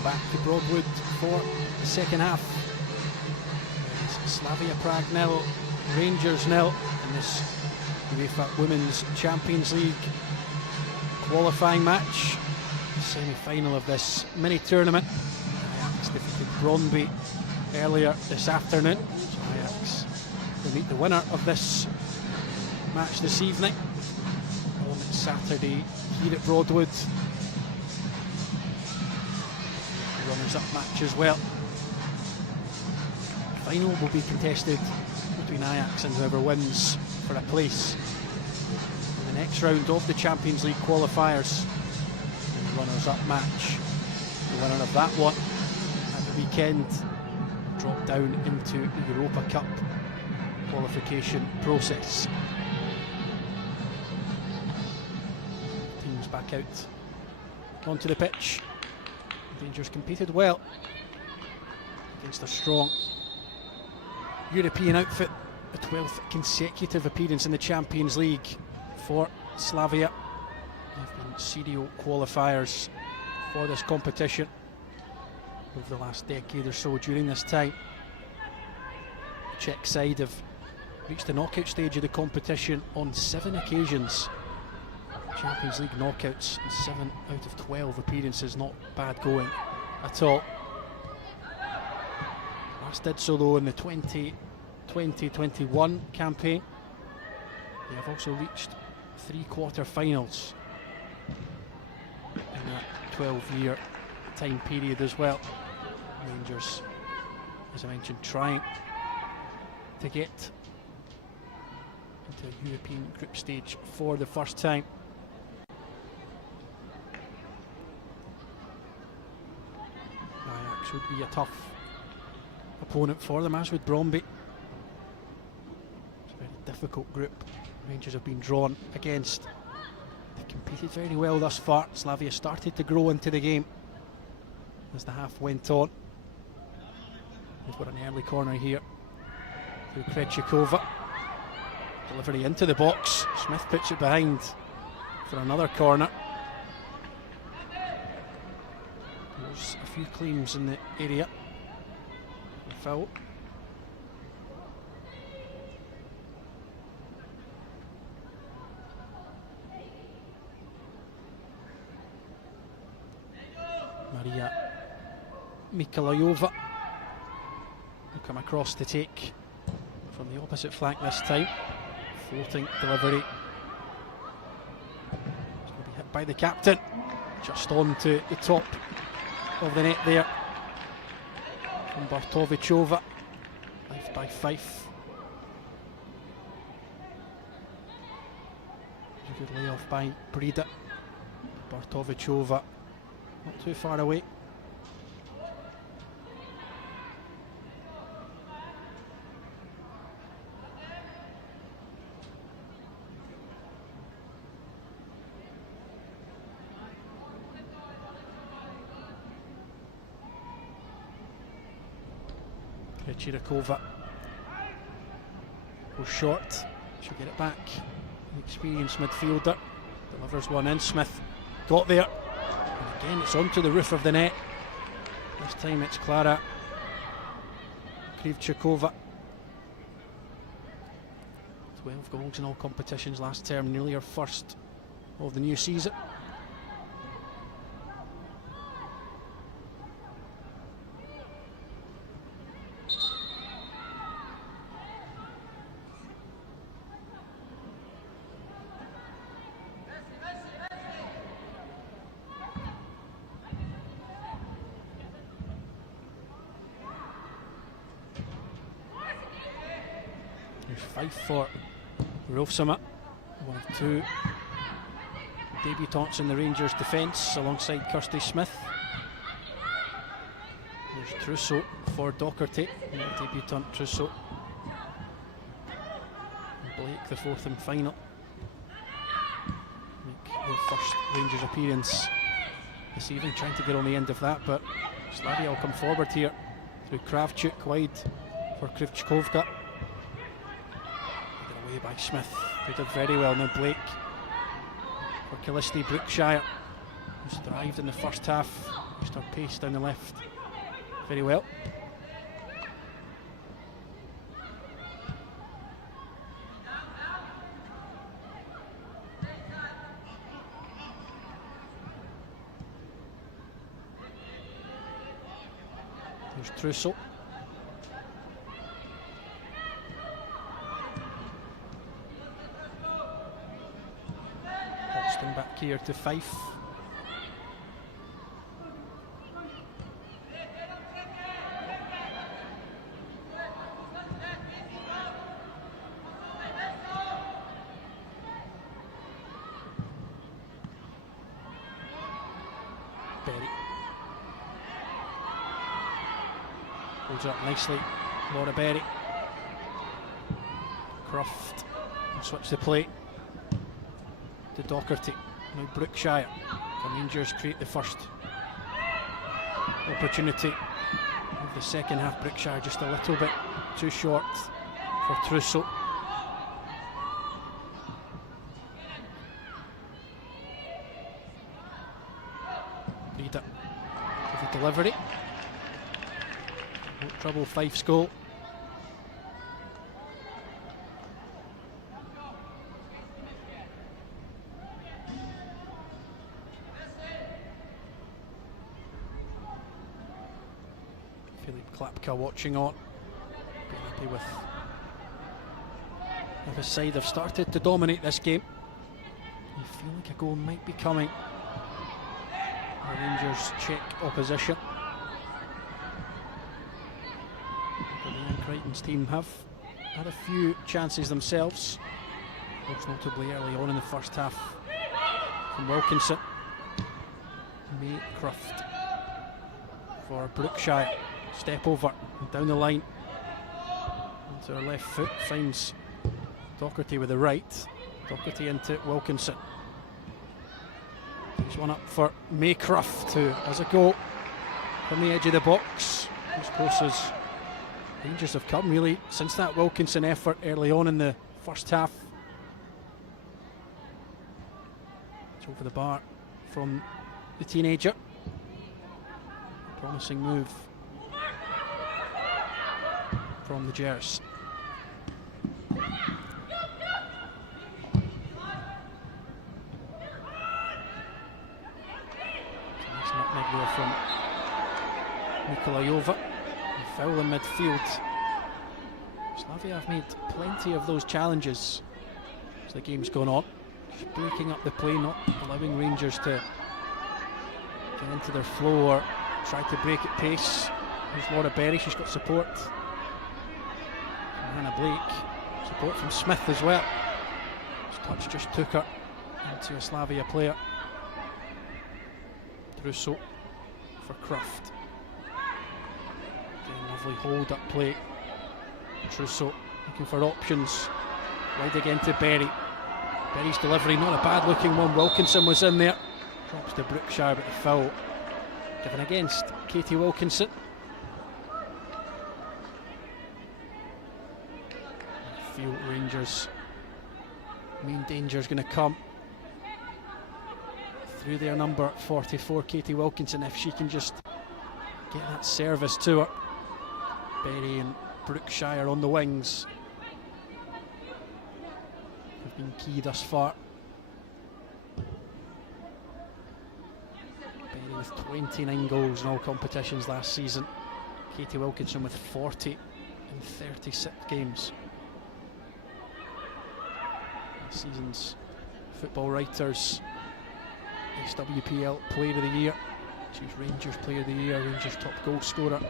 back to Broadwood for the second half. It's Slavia Prague 0, Rangers 0 in this UEFA Women's Champions League qualifying match. Semi-final of this mini tournament. Ajax defeated Brøndby earlier this afternoon. So Ajax will meet the winner of this match this evening on Saturday here at Broadwood. Runners-up match as well. The final will be contested between Ajax and whoever wins for a place in the next round of the Champions League qualifiers. And the runners-up match, the winner of that one at the weekend, drop down into the Europa Cup qualification process. Teams back out onto the pitch. Rangers competed well against a strong European outfit. A 12th consecutive appearance in the Champions League for Slavia. They've been serial qualifiers for this competition over the last decade or so. During this time, the Czech side have reached the knockout stage of the competition on 7 occasions. Champions League knockouts, 7 out of 12 appearances, not bad going at all. Last did so though in the 2020-21 campaign. They have also reached 3 quarter-finals in that 12-year time period as well. Rangers, as I mentioned, trying to get into a European group stage for the first time. Ajax would be a tough opponent for them, as with Brøndby. It's a very difficult group Rangers have been drawn against. They've competed very well thus far. Slavia started to grow into the game as the half went on. They've got an early corner here through Krejcikova. Delivery into the box. Smith puts it behind for another corner. There's a few claims in the area. Foul. Maria Mikolayova will come across to take from the opposite flank this time. Floating delivery. It's going to be hit by the captain. Just on to the top of the net there from Bartovichova. Life by Fife. A good layoff by Breda. Bartovichova not too far away. Krejcikova goes short, she'll get it back. An experienced midfielder delivers one in. Smith got there, and again it's onto the roof of the net. This time it's Klara Krejcikova. 12 goals in all competitions last term, nearly her first of the new season. Fife for Rolfsama, one of 2 debutants in the Rangers defence alongside Kirsty Smith. There's Trousseau for Docherty, debutant Trousseau. And Blake, the 4th and final, make their first Rangers appearance this evening, trying to get on the end of that, but Slavia will come forward here through Kravchuk wide for Krejcikova. By Smith, who did very well. Now Blake for Callisti Brookshire, who's thrived in the first half Just her pace down the left very well. There's Trousseau. Holston back here to Fife. Berry. Holds up nicely, Laura Berry. Croft will switch the play to Docherty. Now Brookshire. The Rangers create the first opportunity of the second half. Brookshire just a little bit too short for Trousseau. Rita with the delivery. No trouble, Fife's goal. Philippe Klapka watching on. Be happy with his side. Have started to dominate this game. You feel like a goal might be coming. The Rangers check opposition. The Crichton's team have had a few chances themselves, most notably early on in the first half from Wilkinson. Maycroft for Brookshire. Step over and down the line onto her left foot, finds Docherty with the right. Docherty into Wilkinson. There's one up for Maycroft, who has a goal from the edge of the box. As close as Rangers have come really since that Wilkinson effort early on in the first half. It's over the bar from the teenager. Promising move from the Gers. Nice nutmeg there from Nikolayova. Foul in midfield. Slavia have made plenty of those challenges as the game's gone on. Just breaking up the play, not allowing Rangers to get into their flow or try to break at pace. Here's Laura Berry, she's got support from Hannah Blake, support from Smith as well. This touch just took her into a Slavia player. Trousseau for Croft. Again, lovely hold up play. Trousseau looking for options. Wide again to Berry. Berry's delivery, not a bad looking one. Wilkinson was in there. Drops to Brookshire, but the foul given against Katie Wilkinson. I feel Rangers' main danger is going to come through their number 44, Katie Wilkinson, if she can just get that service to her. Berry and Brookshire on the wings have been key thus far. Berry with 29 goals in all competitions last season. Katie Wilkinson with 40 in 36 games. Last season's Football Writers UWCL Player of the Year. She's Rangers Player of the Year, Rangers top goal scorer.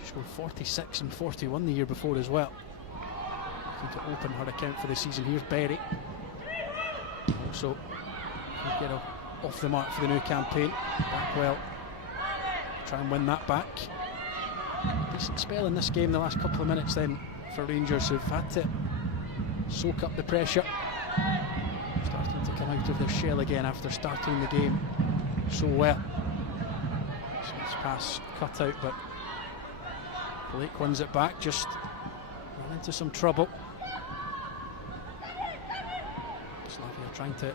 She scored 46 and 41 the year before as well. Looking to open her account for the season. Here's Berry. Also, get her off the mark for the new campaign. Back well. Try and win that back. Decent spell in this game the last couple of minutes then for Rangers, who've had to soak up the pressure. Starting to come out of their shell again after starting the game so well. Smith's pass cut out, but Blake wins it back, just ran into some trouble. Slavia trying to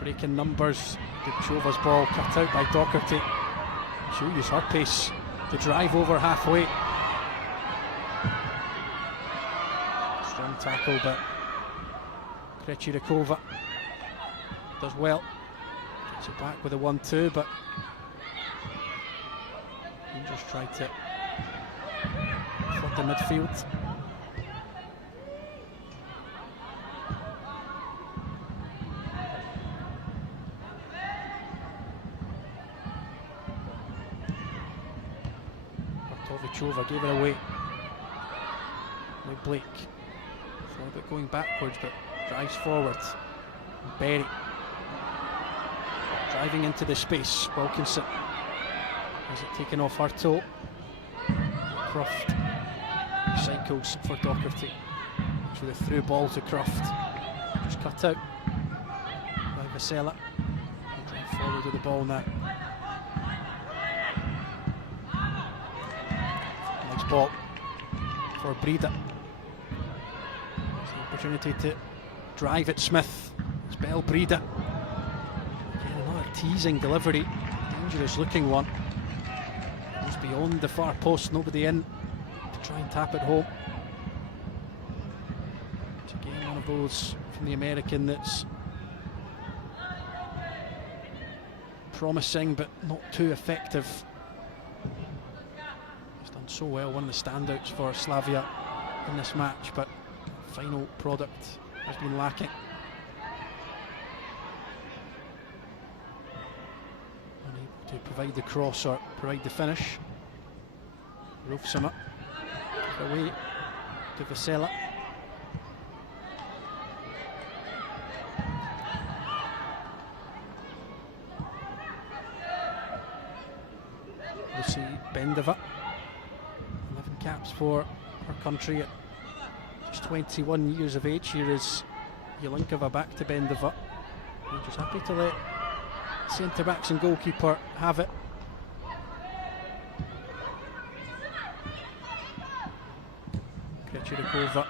breaking numbers. Dubchova's ball cut out by Docherty. She'll use her pace to drive over halfway. Strong tackle, but Krejcikova does well. Gets it back with a 1-2, but Rangers tried to flood the midfield. Bartovichova gave it away. With Blake. Thought about going backwards, but drives forward. Berry. Driving into the space. Wilkinson. Has it taken off her toe? Croft. Cycles for Docherty. With a through ball to Croft. Just cut out by Vasella. Drive forward with the ball now. Nice ball for Breda. There's the opportunity to drive at Smith. It's Bell Breda. Again, another teasing delivery. Dangerous looking one. Goes beyond the far post, nobody in to try and tap it home. It's again one of those from the American that's promising but not too effective. He's done so well, one of the standouts for Slavia in this match, but final product has been lacking. Unable to provide the cross or provide the finish. Roofsummer away to Vasella. Lucy Bendova, 11 caps for her country at just 21 years of age. Here is Jelinkova back to Bendova. We're just happy to let centre backs and goalkeeper have it. Krejcikova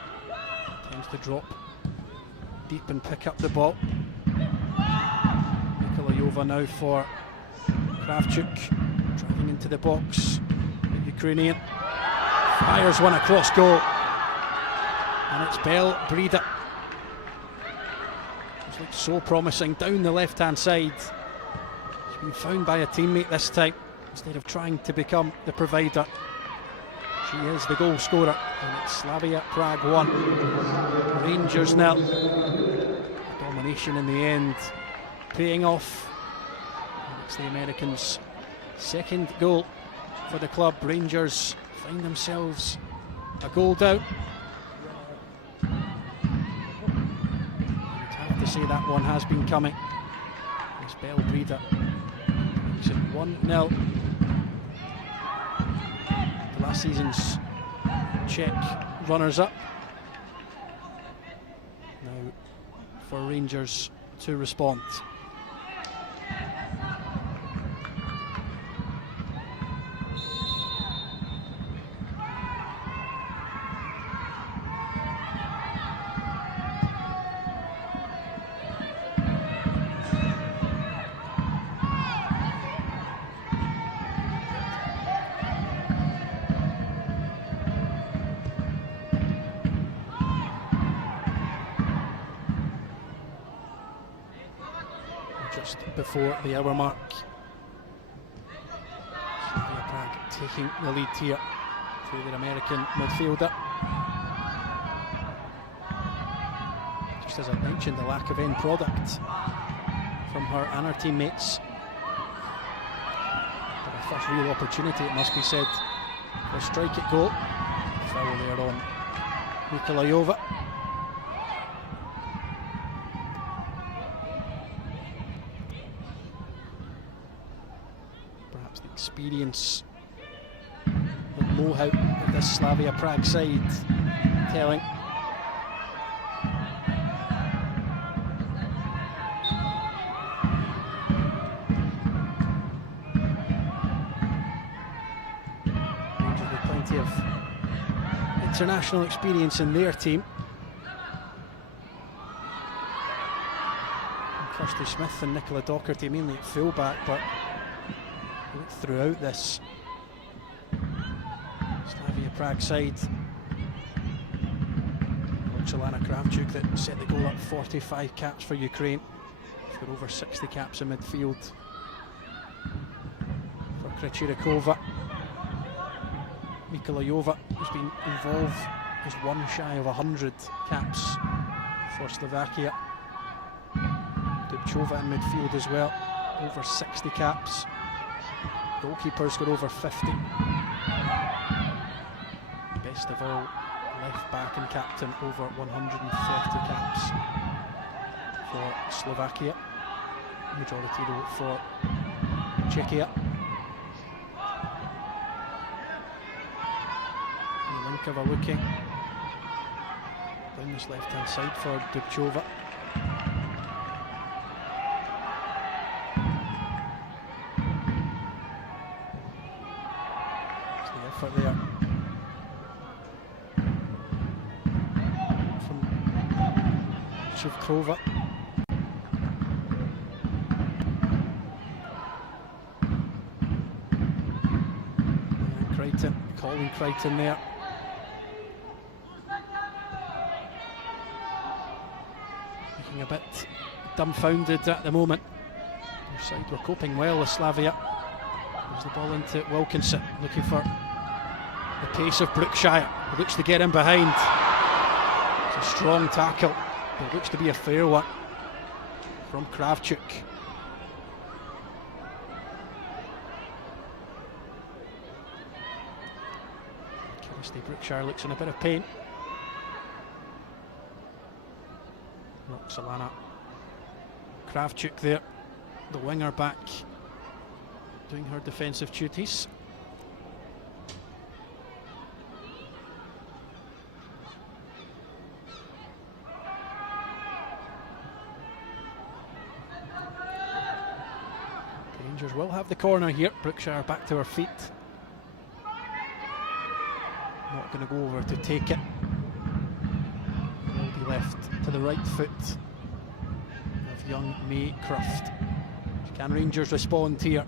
tends to drop deep and pick up the ball. Nikolayova now for Kravchuk. Driving into the box, the Ukrainian fires one across goal, and it's Bell Breda. It looks so promising down the left hand side. She's been found by a teammate this time instead of trying to become the provider. She is the goal scorer, and it's Slavia Prague 1, Rangers 0. Domination in the end paying off, and it's the Americans' second goal for the club. Rangers find themselves a goal down. You'd have to say that one has been coming. It's Bell Breda. It's at 1-0. The last season's Czech runners-up. Now for Rangers to respond. Just before the hour mark. Slavia Prague taking the lead here through their American midfielder. Just as I mentioned, the lack of end product from her and her teammates. But her first real opportunity, it must be said, for a strike at goal. Foul there on Nikolayova. Experience, the know-how of this Slavia Prague side telling. Rangers with plenty of international experience in their team. And first Kirsty Smith and Nicola Docherty mainly at fullback, but throughout this Slavia Prague side. Roxolana Kravchuk that set the goal up, 45 caps for Ukraine. She's got over 60 caps in midfield for Krejcirikova. Mikolayova has been involved, is one shy of 100 caps for Slovakia. Dubčová in midfield as well, over 60 caps. Goalkeeper's got over 50. Best of all, left back and captain, over 130 caps for Slovakia. Majority though for Czechia. Milinkova looking down this left hand side for Dubčová. It's the effort there from Shevkrova. Colin Crichton there. Looking a bit dumbfounded at the moment. Their side were coping well with Slavia. There's the ball into Wilkinson, looking for the pace of Brookshire. He looks to get in behind. It's a strong tackle, but it looks to be a fair one from Kravchuk. Brookshire looks in a bit of pain. Roxolana Kravchuk there, the winger back, doing her defensive duties. The Rangers will have the corner here. Brookshire back to her feet. Not going to go over to take it. Will be left to the right foot of young May Croft. Can Rangers respond here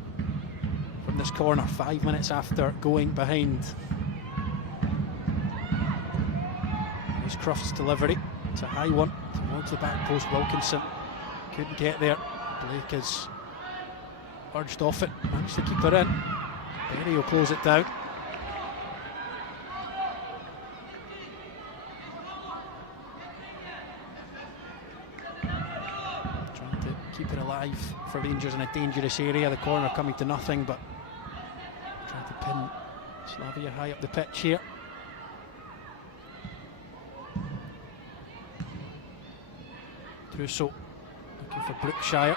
from this corner 5 minutes after going behind? Here's Croft's delivery. It's a high one towards the back post. Wilkinson couldn't get there. Blake is urged off it, managed to keep her in. Berry will close it down. Keep it alive for Rangers in a dangerous area. The corner coming to nothing, but trying to pin Slavia high up the pitch here. Trusso looking for Brookshire.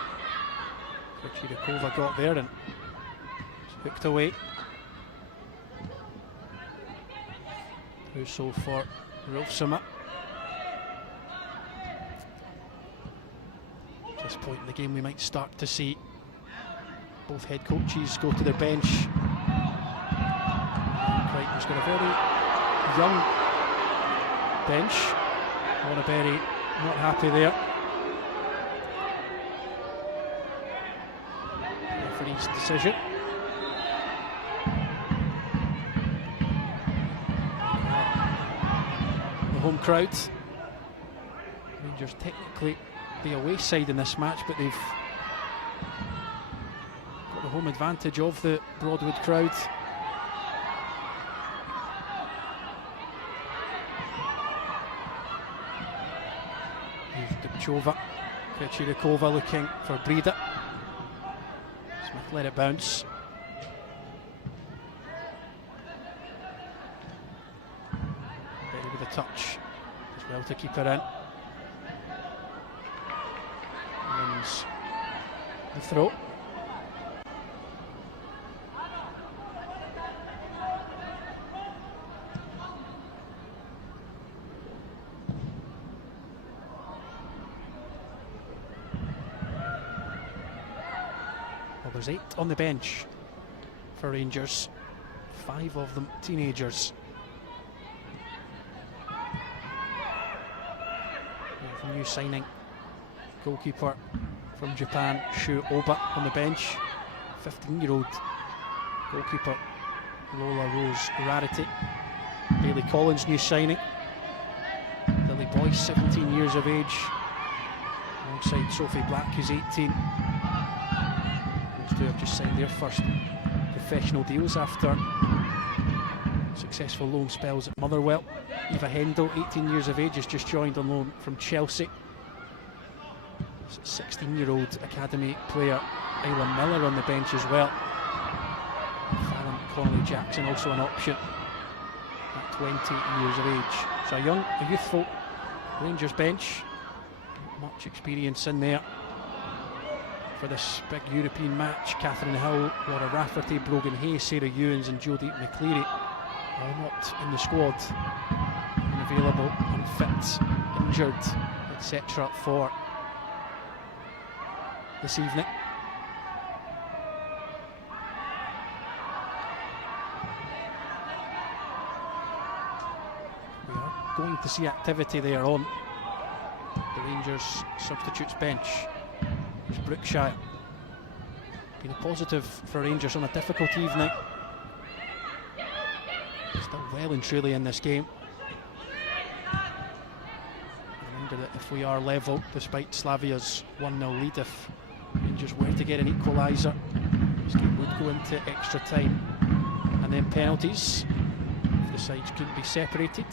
Krejcirikova got there and it's hooked away. Trusso for Rolfsuma. At this point in the game we might start to see both head coaches go to their bench. Crichton's got a very young bench. Berry not happy there. Referee's decision. The home crowd. Rangers technically the away side in this match, but they've got the home advantage of the Broadwood crowd. Dubčová, Krejcirikova looking for Breda. Smith let it bounce. Berry with a touch as well to keep her in. Wins the throw. Well, there's 8 on the bench for Rangers, 5 of them teenagers. We have a new signing, goalkeeper from Japan, Shu Oba, on the bench. 15-year-old goalkeeper Lola Rose Rarity. Bailey Collins, new signing. Lily Boyce, 17 years of age, alongside Sophie Black, who's 18. Those two have just signed their first professional deals after successful loan spells at Motherwell. Eva Hendel, 18 years of age, has just joined on loan from Chelsea. 16-year-old academy player Isla Miller on the bench as well. Fallon Connolly Jackson also an option at 20 years of age. So a youthful Rangers bench. Much experience in there for this big European match. Catherine Hill, Laura Rafferty, Brogan Hay, Sarah Ewens and Jodie McCleary all not in the squad, unavailable, unfit, injured, etc. for this evening. We are going to see activity there on the Rangers substitutes bench. There's Brookshire. Been a positive for Rangers on a difficult evening. Still well and truly in this game. Reminder that if we are level, despite Slavia's 1-0 lead, if Rangers were to get an equaliser, this game would go into extra time and then penalties if the sides couldn't be separated.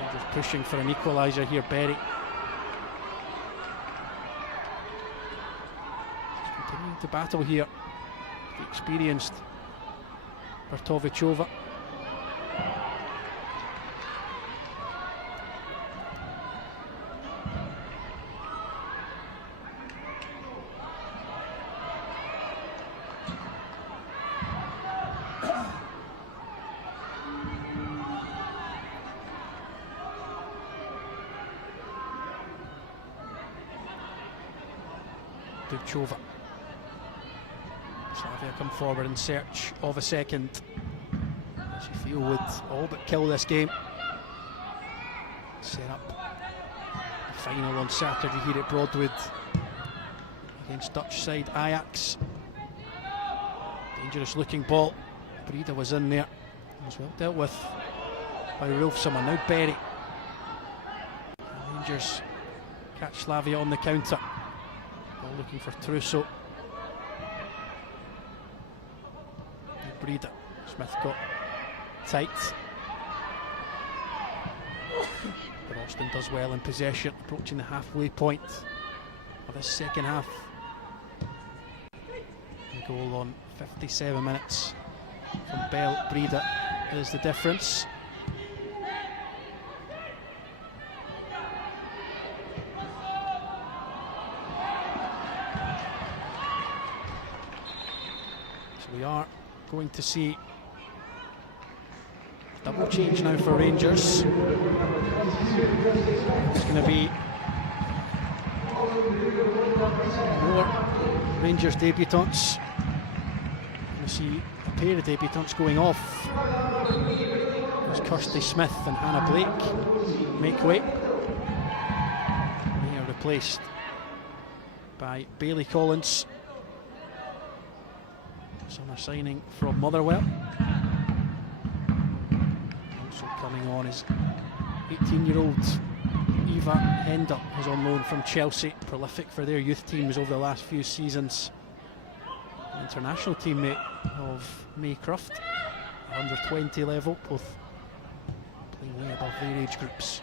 Rangers pushing for an equaliser here. Berry continuing to battle here, the experienced Bertovichova. Dubchova. Slavia come forward in search of a second. She feel would all but kill this game. Set up the final on Saturday here at Broadwood against Dutch side Ajax. Dangerous looking ball. Breda was in there. It was well dealt with by Rolfsson. Now Berry. Rangers catch Slavia on the counter. Ball looking for Trusso. Breda. Smith got tight. But Austin does well in possession, approaching the halfway point of this second half. A goal on 57 minutes from Bell. Breda is the difference. So we are going to see double change now for Rangers. It's going to be more Rangers debutants. Going to see a pair of debutants going off. There's Kirsty Smith and Hannah Blake make way. They are replaced by Bailey Collins. Summer signing from Motherwell. Also coming on is 18-year-old Eva Hendel, who's on loan from Chelsea. Prolific for their youth teams over the last few seasons. An international teammate of May Croft, under 20 level, both playing way above their age groups.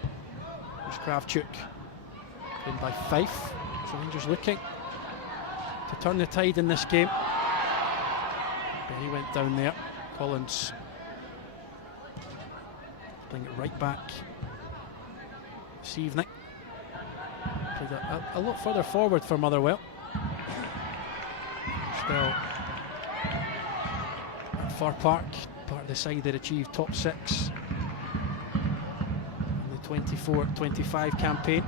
There's Kravchuk, played by Fife. So Rangers looking to turn the tide in this game. He went down there. Collins playing it right back this evening. Played a lot further forward for Motherwell. Still at Far Park, part of the side that achieved top 6 in the 24-25 campaign.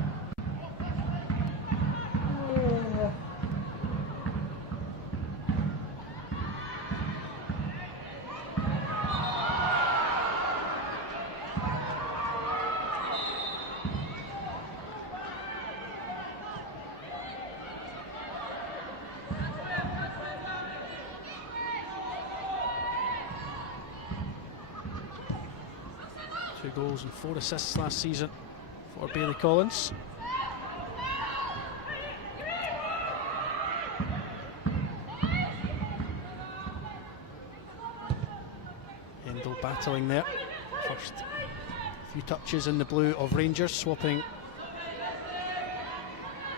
2 goals and 4 assists last season for Bailey Collins. Endo battling there. First few touches in the blue of Rangers, swapping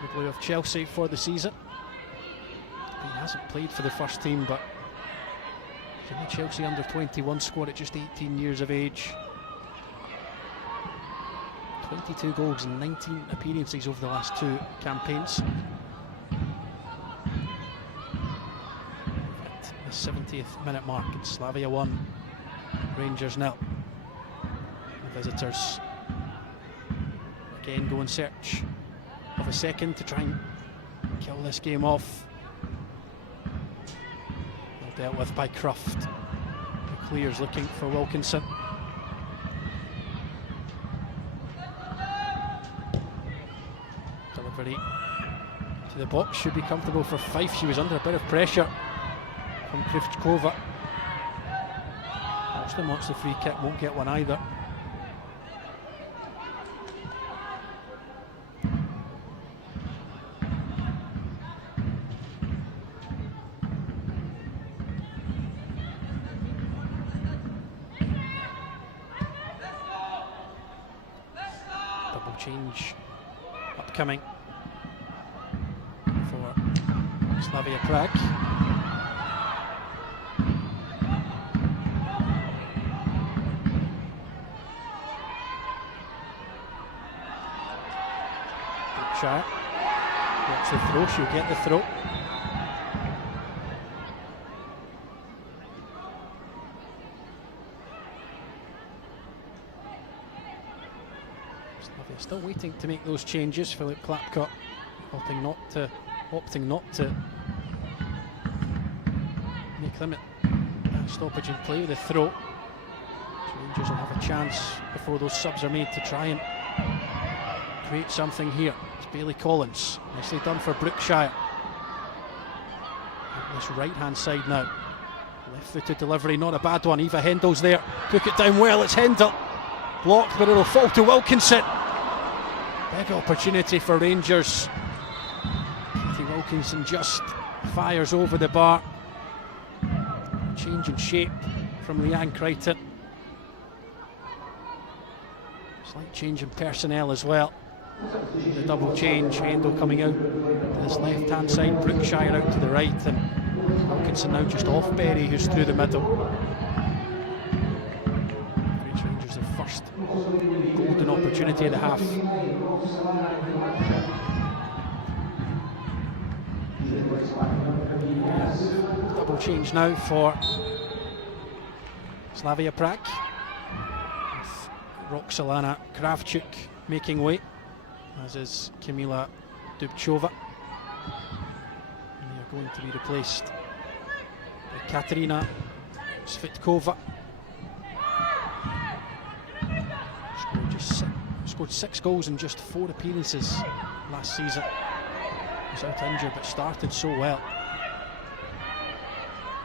the blue of Chelsea for the season. He hasn't played for the first team, but he's in the Chelsea under-21 squad at just 18 years of age. 22 goals and 19 appearances over the last 2 campaigns. At the 70th minute mark, it's Slavia 1, Rangers 0. The visitors again go in search of a second to try and kill this game off. Well dealt with by Croft, who clears looking for Wilkinson. Delivery to the box should be comfortable for Fife. She was under a bit of pressure from Krivchkova. Austin wants the free kick, won't get one either. Change upcoming for Slavia Prague. Brookshire gets the throw, she'll get the throw. Still waiting to make those changes. Philip Clapcott opting not to make them a stoppage in play with a throw. So Rangers will have a chance before those subs are made to try and create something here. It's Bailey Collins, nicely done for Brookshire. This right hand side now, left footed delivery, not a bad one. Eva Hendel's there, took it down well. It's Hendel, blocked, but it'll fall to Wilkinson. Big opportunity for Rangers. Katie Wilkinson just fires over the bar. Change in shape from Leanne Crichton. Slight change in personnel as well. The double change, Endo coming out to this left hand side, Brookshire out to the right, and Wilkinson now just off Berry, who's through the middle. Rangers their first golden opportunity of the half. Double change now for Slavia Prague, with Roxalana Kravchuk making way, as is Kamila Dubčová. And they are going to be replaced by Katarina Svitkova. Scored 6 goals in just 4 appearances last season. Was out injured but started so well.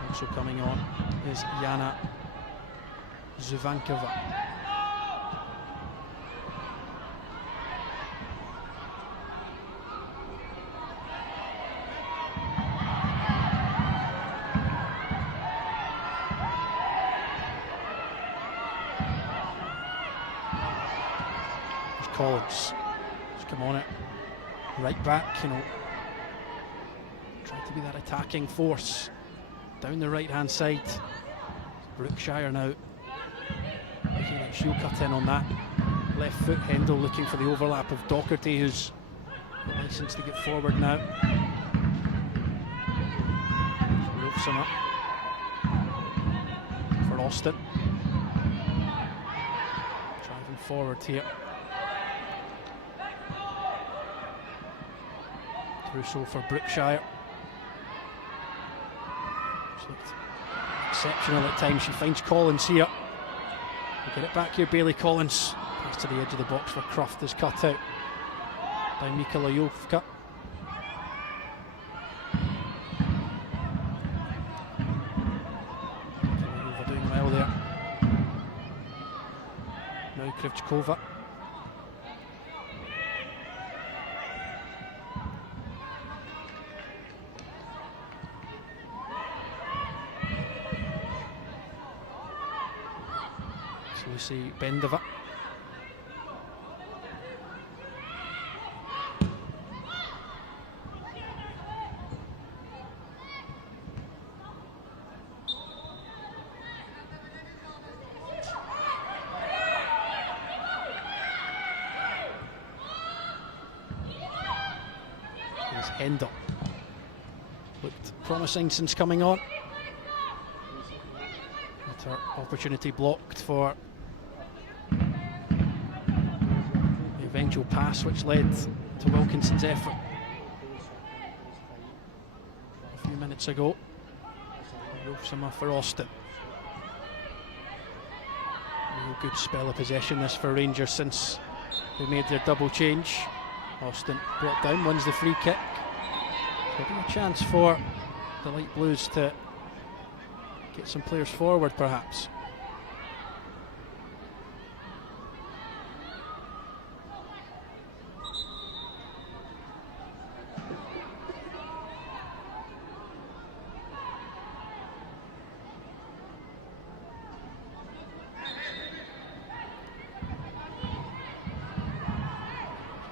Also coming on is Yana Zuvankova. Collins, just come on it, right back, try to be that attacking force down the right hand side. Brookshire now looking like she'll cut in on that left foot. Hendel looking for the overlap of Docherty, who's got licence to get forward now. Roofs him up for Austin, driving forward here. Russo for Brookshire. She's looked exceptional at times. She finds Collins here. We'll get it back here, Bailey Collins. Pass to the edge of the box for Croft is cut out by Mikolayovka. Mikolayova doing well there. Now Now Krivchkova. So we see Bendova. Endo. Looked promising since coming on. But her opportunity blocked for the eventual pass which led to Wilkinson's effort a few minutes ago. Wolfsama for Austin. Real good spell of possession this for Rangers since they made their double change. Austin brought down, wins the free kick. So a chance for the Light Blues to get some players forward, perhaps.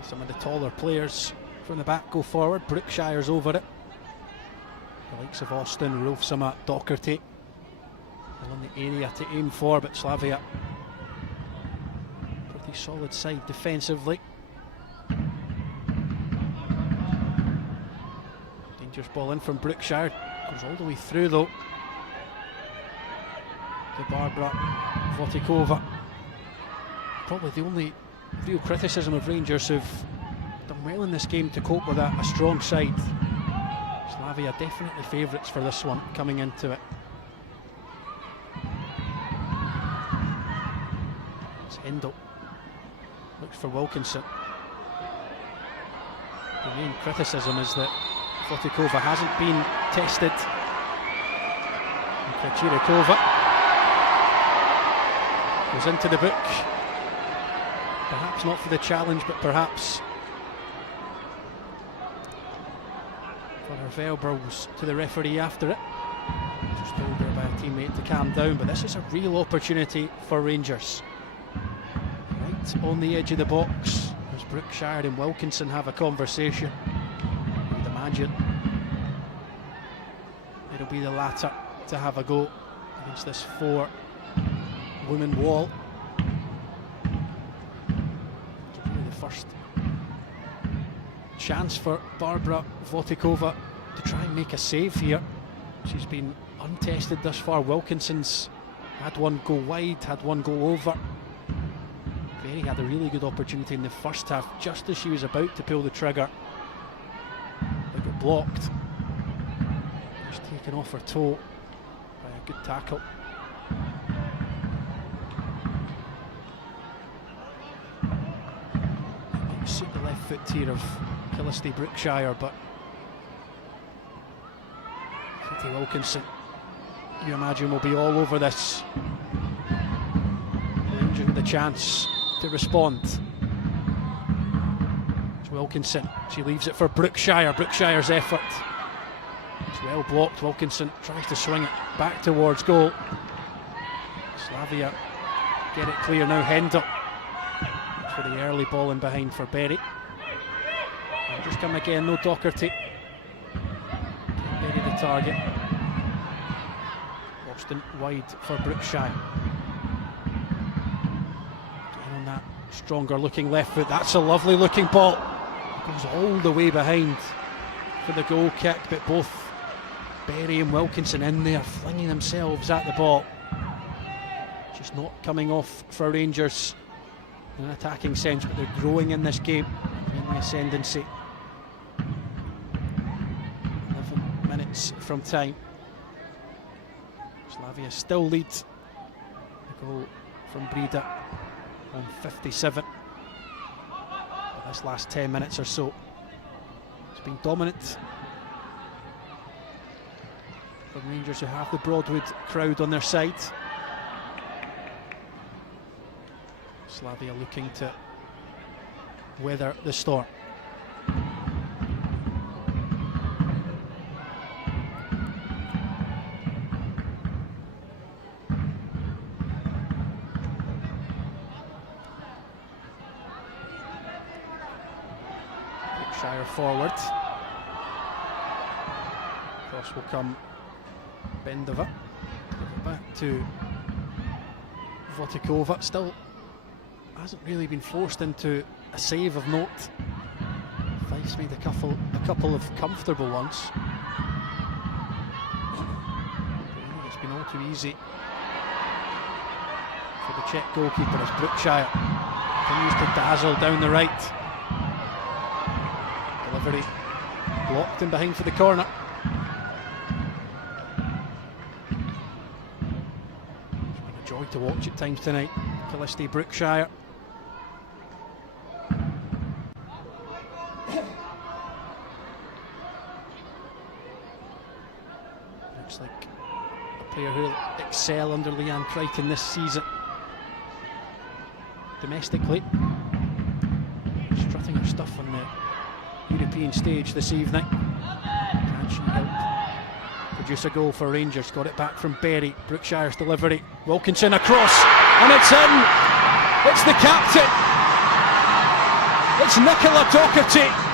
Some of the taller players from the back go forward. Brookshire's over it. The likes of Austin, Rolfsama, Docherty all in the area to aim for, but Slavia pretty solid side defensively. Dangerous ball in from Brookshire. Goes all the way through though to Barbara Votikova. Probably the only real criticism of Rangers, who've done well in this game to cope with a strong side. Slavia definitely favourites for this one coming into it. It's Endo. Looks for Wilkinson. The main criticism is that Votikova hasn't been tested. And Krejcirikova goes into the book. Perhaps not for the challenge, but perhaps for her verbals to the referee after it. Just told her by a teammate to calm down, but this is a real opportunity for Rangers. Right on the edge of the box, as Brookshire and Wilkinson have a conversation. I would imagine it'll be the latter to have a go against this four-woman wall. First chance for Barbara Votikova to try and make a save here. She's been untested thus far. Wilkinson's had one go wide, had one go over. Berry had a really good opportunity in the first half, just as she was about to pull the trigger. It got blocked. Just taken off her toe by a good tackle. Suit the left foot here of Killisty Brookshire, but Katie Wilkinson, you imagine, will be all over this. Rangers with a chance to respond. It's Wilkinson, she leaves it for Brookshire. Brookshire's effort, it's well blocked. Wilkinson tries to swing it back towards goal. Slavia get it clear now. Hendel for the early ball in behind for Berry. And just come again, no Docherty. Berry the target. Austin wide for Brookshire. Again on that stronger looking left foot. That's a lovely looking ball. It goes all the way behind for the goal kick, but both Berry and Wilkinson in there flinging themselves at the ball. Just not coming off for Rangers in an attacking sense, but they're growing in this game, in the ascendancy. 11 minutes from time. Slavia still lead. The goal from Breda on 57. But this last 10 minutes or so, it's been dominant for Rangers, who have the Broadwood crowd on their side. Slavia looking to weather the storm. Brookshire forward. Cross will come Bendova. Give it back to Votikova. Still hasn't really been forced into a save of note. Fife's made a couple of comfortable ones. It's been all too easy for the Czech goalkeeper as Brookshire continues to dazzle down the right. Delivery blocked and behind for the corner. It's been a joy to watch at times tonight. Callisti Brookshire. Looks like a player who will excel under Leanne Crichton this season. Domestically, strutting her stuff on the European stage this evening. Can she help produce a goal for Rangers? Got it back from Berry. Brookshire's delivery. Wilkinson across, and it's in! It's the captain! It's Nicola Docherty!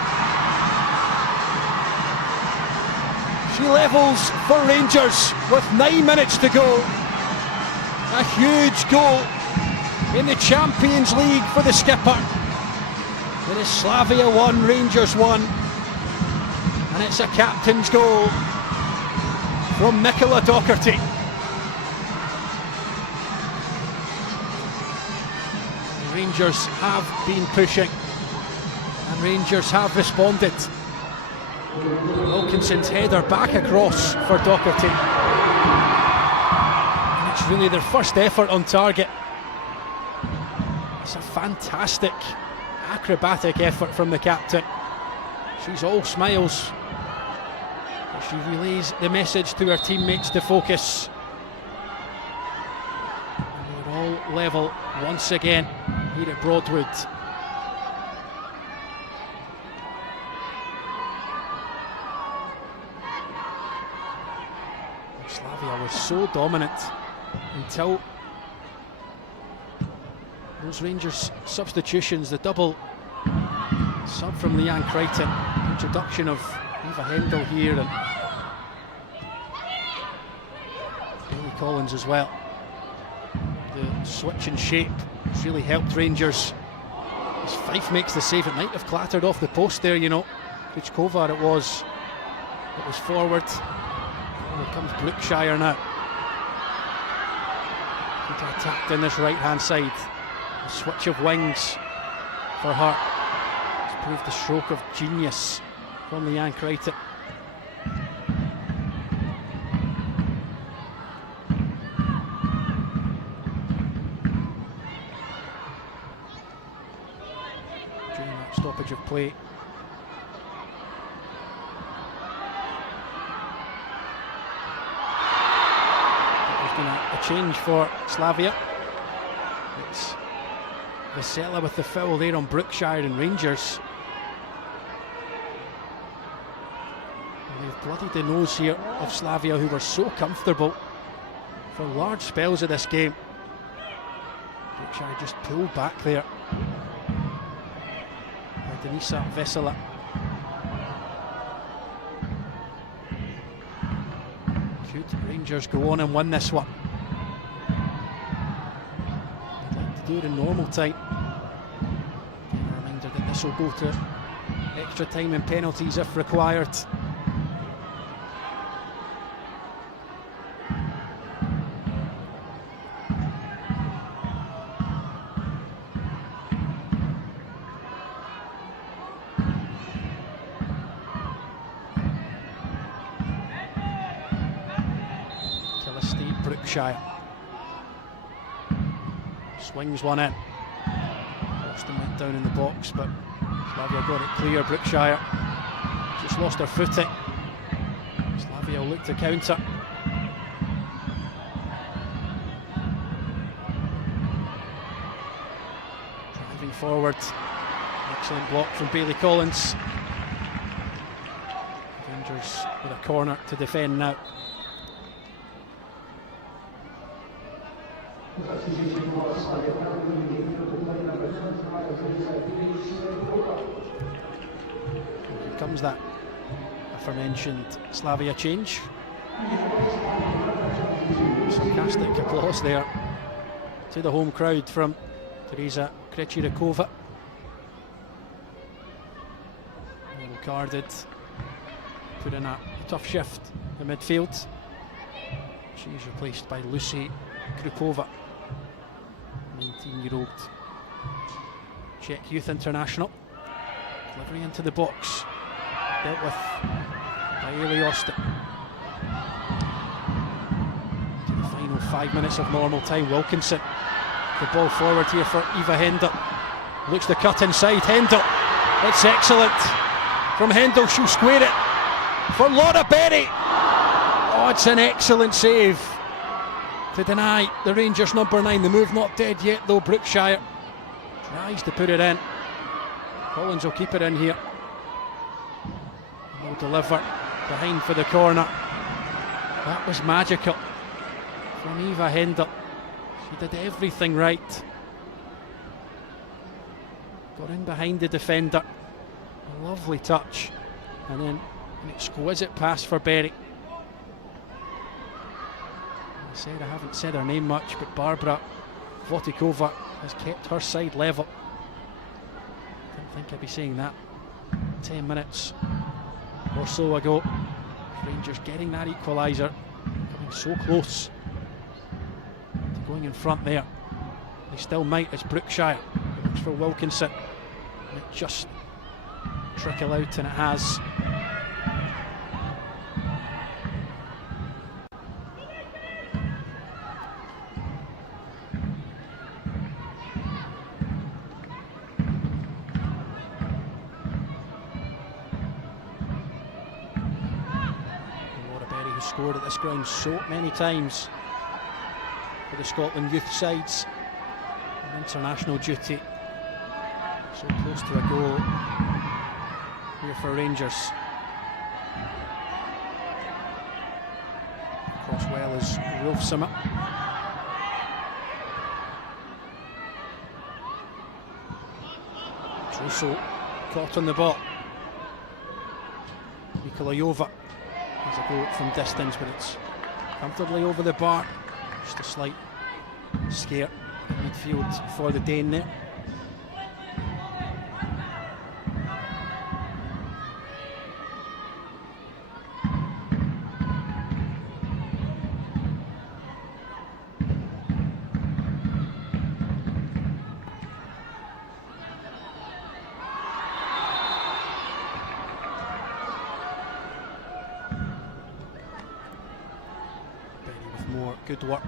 She levels for Rangers with 9 minutes to go. A huge goal in the Champions League for the skipper. It is Slavia 1, Rangers 1, and it's a captain's goal from Nicola Docherty. Rangers have been pushing, and Rangers have responded. Wilkinson's header back across for Docherty. And it's really their first effort on target. It's a fantastic, acrobatic effort from the captain. She's all smiles as she relays the message to her teammates to focus. And they're all level once again here at Broadwood. Slavia was so dominant until those Rangers substitutions, the double sub from Leanne Crichton, introduction of Eva Hendel here, and Bailey Collins as well. The switch in shape has really helped Rangers. As Fife makes the save, it might have clattered off the post there, you know. Kuchkova it was forward. Here comes Brookshire now. Good attack down this right hand side. A switch of wings for her. It's proved a stroke of genius from Leanne Crichton. During that stoppage of play, a change for Slavia. It's Vesela with the foul there on Brookshire and Rangers. And they've bloodied the nose here of Slavia, who were so comfortable for large spells of this game. Brookshire just pulled back there. Denisa Vesela. Could Rangers go on and win this one? They'd like to do it in normal time. A reminder that this will go to extra time and penalties if required. Brookshire swings one in. Austin went down in the box, but Slavia got it clear. Brookshire just lost her footing. Slavia will look to counter. forward. Excellent block from Bailey Collins. Rangers with a corner to defend now. Here comes that aforementioned Slavia change. Sarcastic applause there to the home crowd from Teresa Krejcirkova. Yellow carded, put in a tough shift in midfield. She's replaced by Lucy Krupova, 19-year-old Czech youth international. Delivery into the box, dealt with by Ailey Austin. To the final 5 minutes of normal time, Wilkinson. The ball forward here for Eva Hendel. Looks the cut inside, Hendel. It's excellent from Hendel, she'll square it for Laura Berry. Oh, it's an excellent save to deny the Rangers number 9. The move not dead yet though. Brookshire tries to put it in. Collins will keep it in here. Will deliver behind for the corner. That was magical from Eva Hendel. She did everything right. Got in behind the defender. A lovely touch. And then an exquisite pass for Berry. I haven't said her name much, but Barbara Votikova has kept her side level. Didn't think I'd be saying that 10 minutes or so ago. Rangers getting that equaliser, coming so close to going in front there. They still might as Brookshire looks for Wilkinson. And it just trickle out, and it has. Scored at this ground so many times for the Scotland youth sides on international duty. So close to a goal here for Rangers. Across well as Rolf Summit. Trosso caught on the ball. Nikolayova. There's a goal from distance, but it's comfortably over the bar. Just a slight scare in midfield for the Dane there. Good work.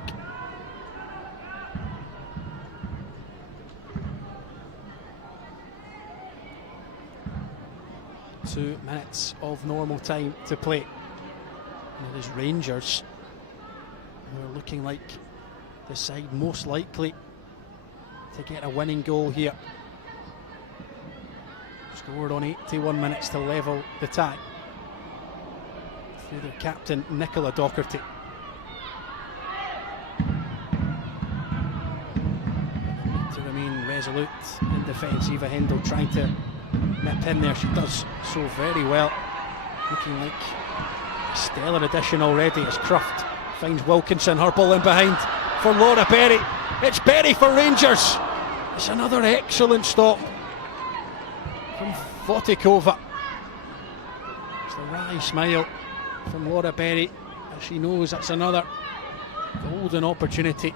Two minutes of normal time to play. And it is Rangers who are looking like the side most likely to get a winning goal here. Scored on 81 minutes to level the tie through their captain Nicola Docherty. Resolute in defence. Eva Hendel trying to nip in there. She does so very well. Looking like a stellar addition already as Cruft finds Wilkinson. Her ball in behind for Laura Berry. It's Berry for Rangers. It's another excellent stop from Votikova. It's the wry smile from Laura Berry as she knows that's another golden opportunity.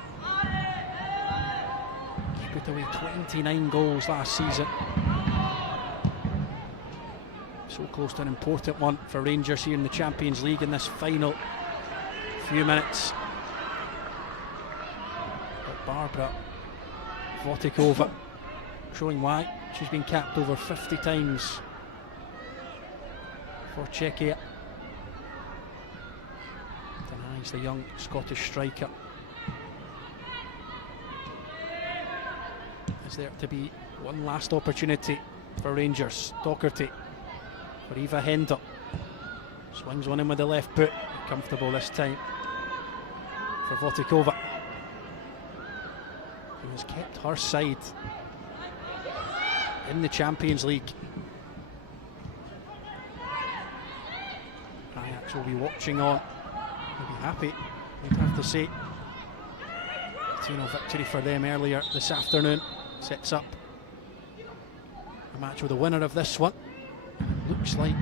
Put away 29 goals last season. So close to an important one for Rangers here in the Champions League in this final few minutes. But Barbara Votikova showing why she's been capped over 50 times for Czechia. Denies the young Scottish striker. Is there to be One last opportunity for Rangers. Docherty for Eva Hender. Swings one in with the left boot. Comfortable this time for Votikova, who has kept her side in the Champions League. Ajax will be watching on. They'll be happy, I'd have to say. 2-0 victory for them earlier this afternoon sets up a match with the winner of this one. Looks like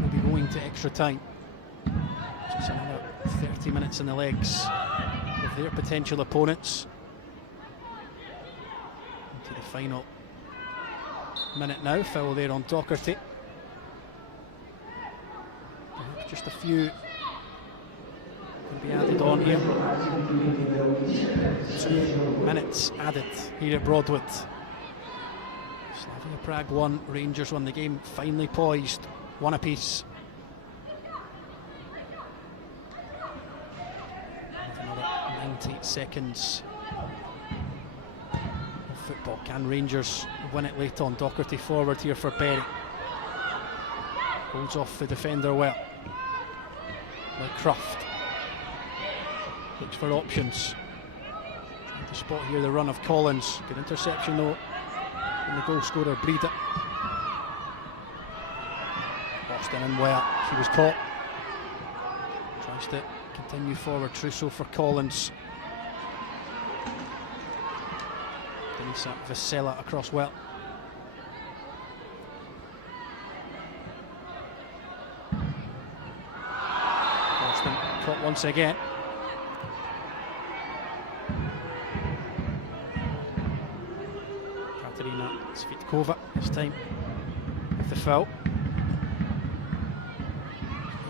we'll be going to extra time. Just another 30 minutes in the legs of their potential opponents. Into the final minute now. Foul there on Docherty. Just a few can be added on here. 2 minutes added here at Broadwood. Slavia Prague 1, Rangers 1. The game finally poised, 1 apiece. Another 90 seconds of football. Can Rangers win it late on? Docherty forward here for Berry. Holds off the defender well. Like Croft. Looks for options. Trying to spot here the run of Collins. Good interception though. And the goal scorer Breda. Austin in well. She was caught. Tries to continue forward. Trousseau for Collins. Denisa Vesela across well. Austin caught once again. Svitkova this time with the foul.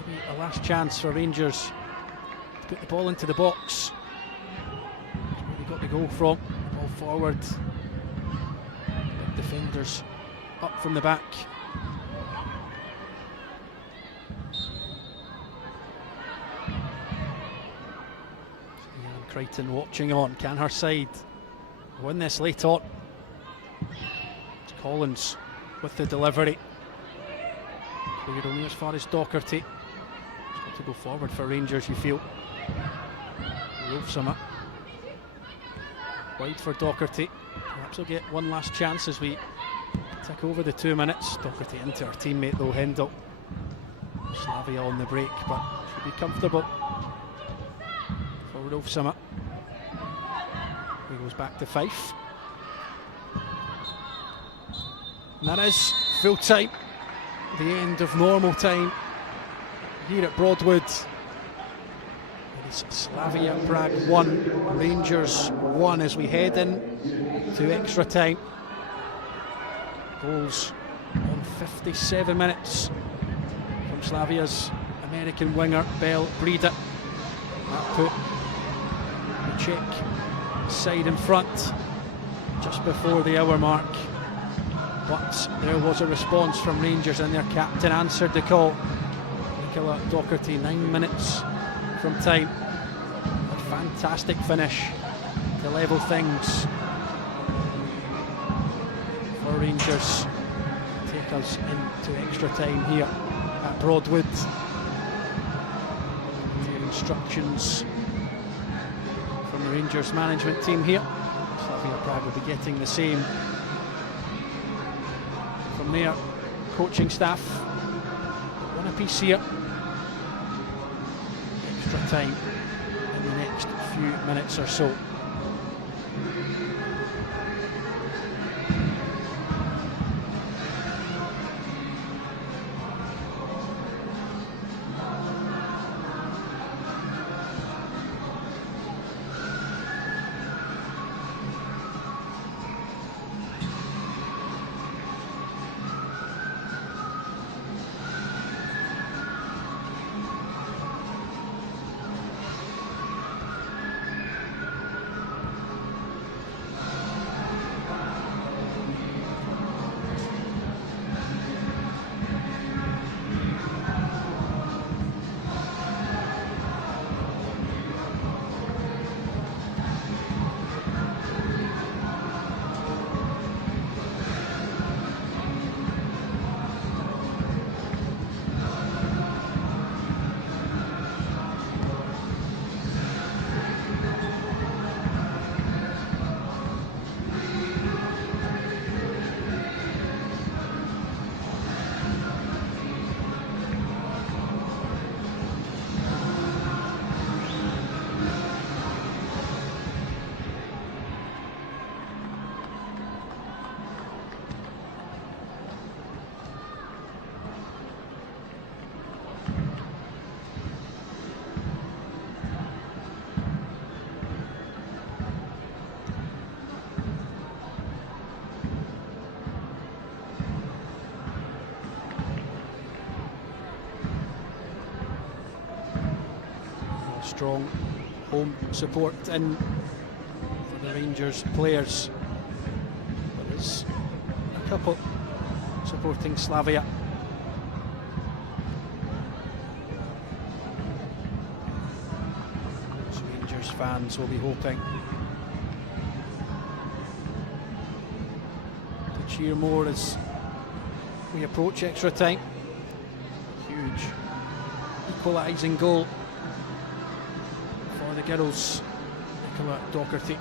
Maybe a last chance for Rangers to put the ball into the box. That's where they got the goal from. Ball forward. Big defenders up from the back. Jan Crichton watching on. Can her side win this late on? Collins with the delivery. Cleared only as far as Docherty. It's got to go forward for Rangers, you feel. Wolfsama wide for Docherty. Perhaps he'll get one last chance as we tick over the 2 minutes. Docherty into her teammate though, Hendel. Slavia on the break, but should be comfortable for Wolfsama. He goes back to Fife. And that is full time, the end of normal time here at Broadwood. It is Slavia Prague 1, Rangers 1 as we head in to extra time. Goals on 57 minutes from Slavia's American winger Belle Breda. That put the Czech side in front just before the hour mark. But there was a response from Rangers and their captain answered the call. Nicola Docherty, 9 minutes from time. A fantastic finish to level things for Rangers. Take us into extra time here at Broadwood. Clear instructions from the Rangers management team here. Slavia Prague will be getting the same from their coaching staff. 1 apiece here. Extra time in the next few minutes or so. Strong home support in for the Rangers players. There is a couple supporting Slavia. So Rangers fans will be hoping to cheer more as we approach extra time. Huge equalising goal for the girls. Nicola Docherty,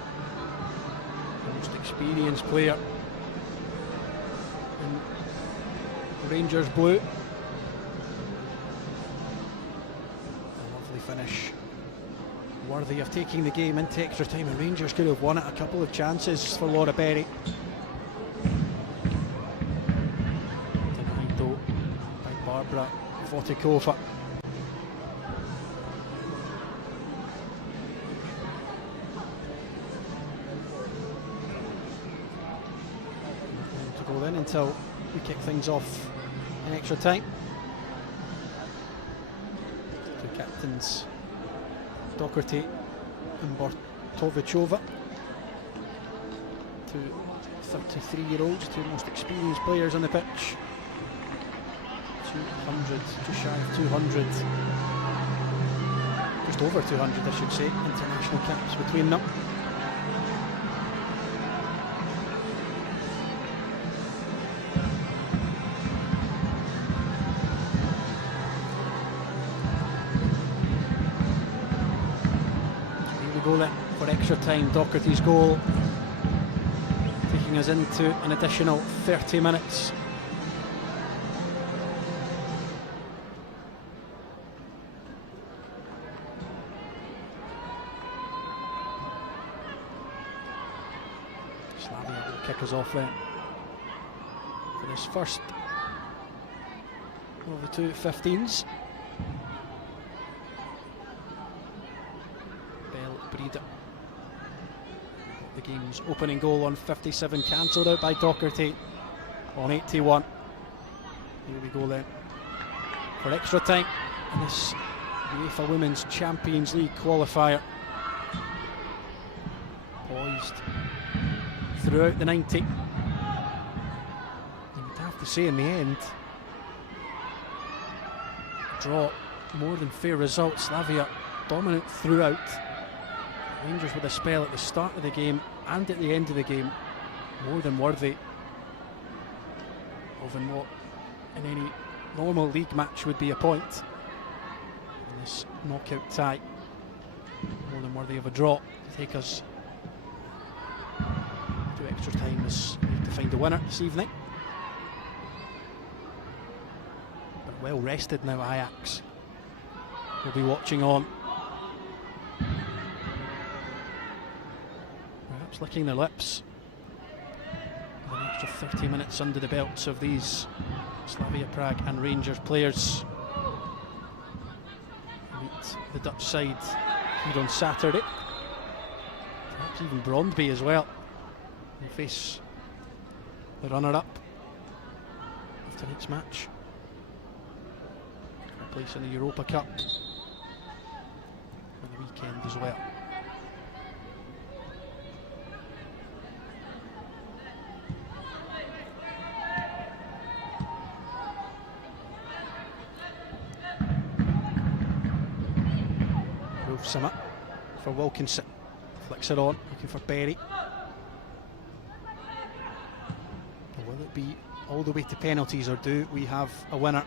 the most experienced player in Rangers blue. A lovely finish, worthy of taking the game into extra time, and Rangers could have won it. A couple of chances for Laura Berry, denied though by Barbara Votikova. To go then until we kick things off in extra time. Two captains, Docherty and Bortovichova, two 33-year-olds, two most experienced players on the pitch. 200, just shy of 200, just over 200 I should say, international caps between them. Goal then for extra time. Docherty's goal taking us into an additional 30 minutes. Slavia will kick us off then for this first of the two 15s. The game's opening goal on 57, cancelled out by Docherty on 81. Here we go then for extra time in this UEFA Women's Champions League qualifier. Poised throughout the 90. You would have to say in the end, draw, more than fair result. Slavia dominant throughout. Rangers with a spell at the start of the game and at the end of the game, more than worthy of in what in any normal league match would be a point. In this knockout tie, more than worthy of a draw to take us to extra time as we have to find a winner this evening. But well rested now, Ajax will be watching on. Licking their lips with an extra 30 minutes under the belts of these Slavia Prague and Rangers players. Meet the Dutch side here on Saturday, perhaps even Brondby as well. We'll face the runner-up of tonight's match for a place in the Europa Cup for the weekend as well. Summer for Wilkinson, flicks it on, looking for Berry. But will it be all the way to penalties, or do we have a winner?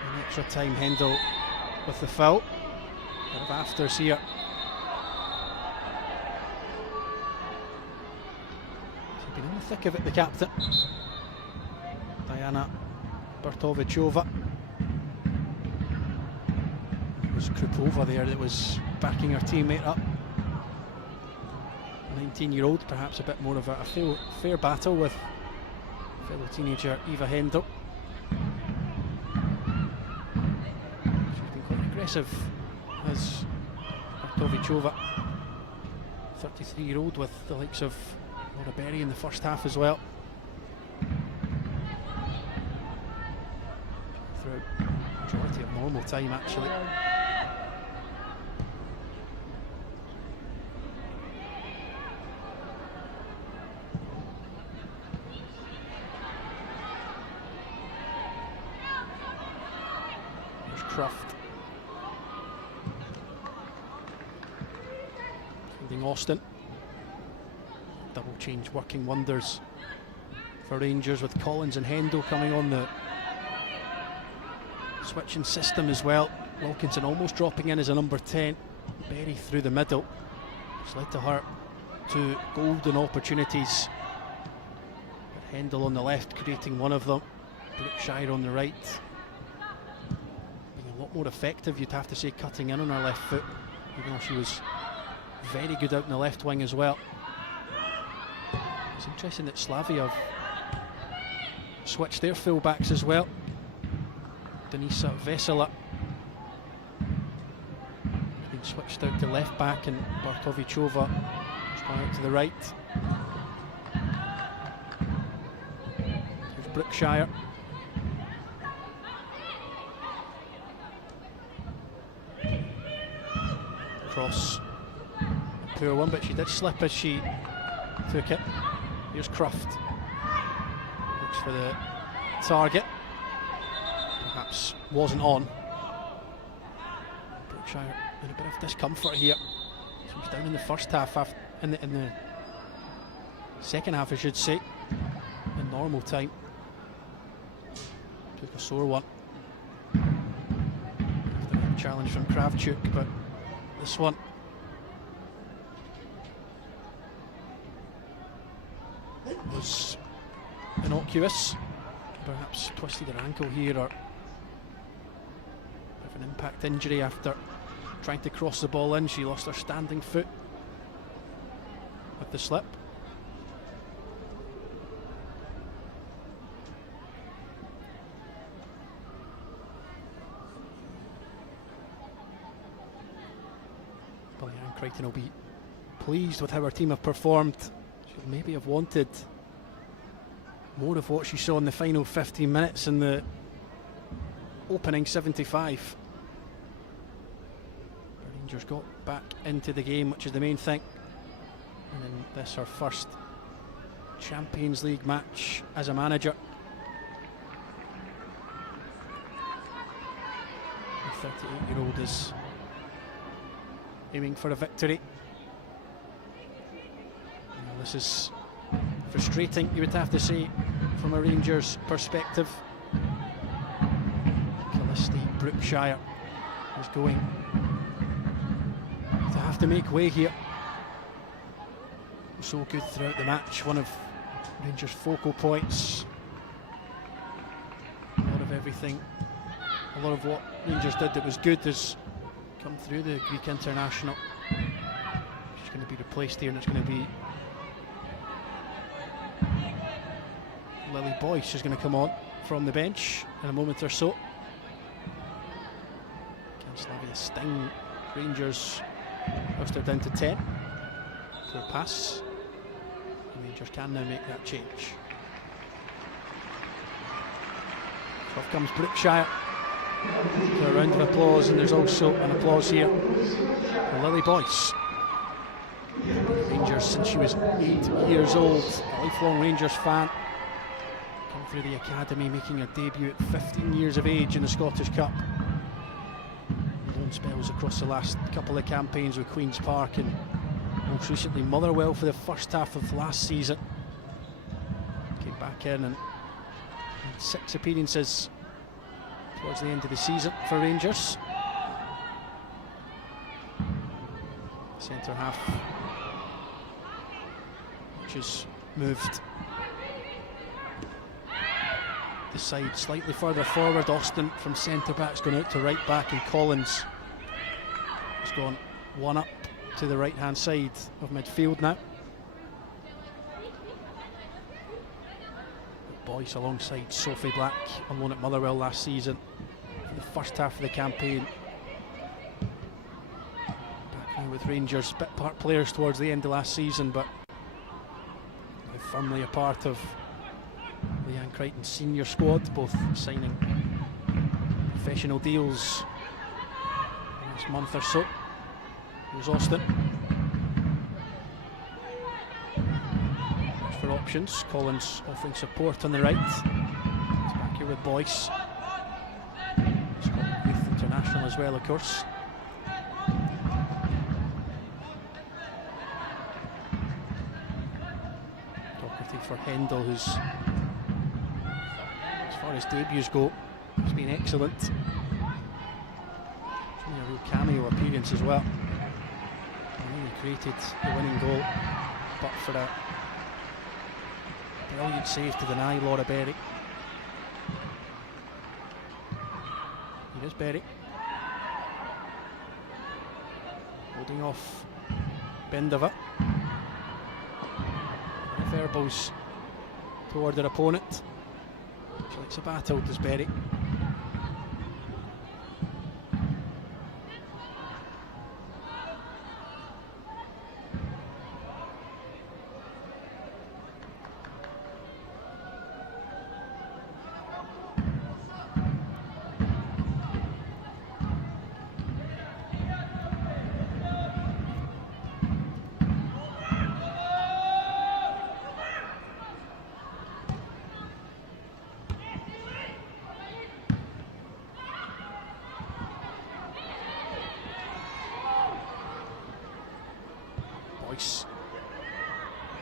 In extra time, Hendel with the foul. Bit of afters here. She's been in the thick of it, the captain, Diana Bortovichova. Krupova there that was backing her teammate up. 19-year-old, perhaps a bit more of a fair battle with fellow teenager Eva Hendel. She's been quite aggressive as Bortovichova, 33-year-old, with the likes of Laura Berry in the first half as well. Throughout the majority of normal time actually. There's Croft. Finding Austin. Double change working wonders for Rangers with Collins and Hendo coming on the switching system as well. Wilkinson almost dropping in as a number 10. Berry through the middle, which led to her 2 golden opportunities. But Hendel on the left creating one of them. Brookshire on the right. Being a lot more effective, you'd have to say, cutting in on her left foot, even though she was very good out in the left wing as well. It's interesting that Slavia have switched their full-backs as well. Denisa Vesela has been switched out to left back, and Bartovichova has gone out to the right. Here's Brookshire. Cross, a poor one, but she did slip as she took it. Here's Croft. Looks for the target. Perhaps wasn't on. Brookshire in a bit of discomfort here. She was down in the first half, in the second half, I should say, in normal time. Took a sore one. After a challenge from Kravchuk, but this one was innocuous. Perhaps twisted her ankle here, or an impact injury after trying to cross the ball in. She lost her standing foot with the slip. Ballian Crichton will be pleased with how her team have performed. She'll maybe have wanted more of what she saw in the final 15 minutes in the opening 75. Rangers got back into the game, which is the main thing. And in this, her first Champions League match as a manager. The 38-year-old is aiming for a victory. Now, this is frustrating, you would have to say, from a Rangers perspective. Callisti Brookshire is going to have to make way here. So good throughout the match, one of Rangers' focal points. A lot of everything, a lot of what Rangers did that was good has come through the Greek international. She's going to be replaced here, and it's going to be Lily Boyce is going to come on from the bench in a moment or so. Can Slavia sting Rangers whilst they're down to 10? Poor pass. The Rangers can now make that change. Off comes Brookshire for a round of applause, and there's also an applause here for Lily Boyce. Rangers since she was 8 years old, a lifelong Rangers fan. Come through the academy, making her debut at 15 years of age in the Scottish Cup. Loan spells across the last couple of campaigns with Queen's Park, and most recently Motherwell for the first half of last season. Came back in and had 6 appearances towards the end of the season for Rangers. Centre half, which has moved the side slightly further forward. Austin from centre back's gone out to right back, and Collins has gone one up to the right hand side of midfield now. Boyce alongside Sophie Black on loan at Motherwell last season for the first half of the campaign. Back now with Rangers, bit part players towards the end of last season, but firmly a part of Leanne Crichton's senior squad, both signing professional deals in this month or so. Here's Austin. For options, Collins offering support on the right. He's back here with Boyce. Scotland Youth International as well, of course. Doherty for Hendel, who's, as far as debuts go, has been excellent. It's been a real cameo appearance as well. He created the winning goal, but for a brilliant save to deny Laura Berry. Here is Berry. Holding off Bendava. Verbals toward their opponent. She likes a battle, does Berry.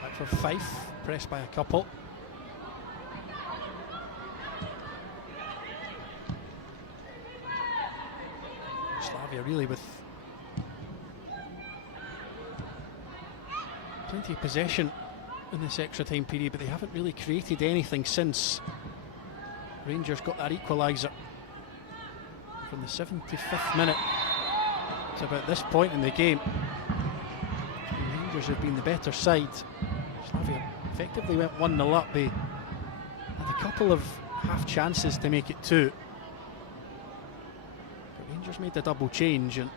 Back for Fife, pressed by a couple. Slavia really with plenty of possession in this extra time period, but they haven't really created anything since. Rangers got that equaliser from the 75th minute to about this point in the game. Rangers have been the better side. Slavia effectively went 1-0 up. They had a couple of half chances to make it 2. But Rangers made the double change, and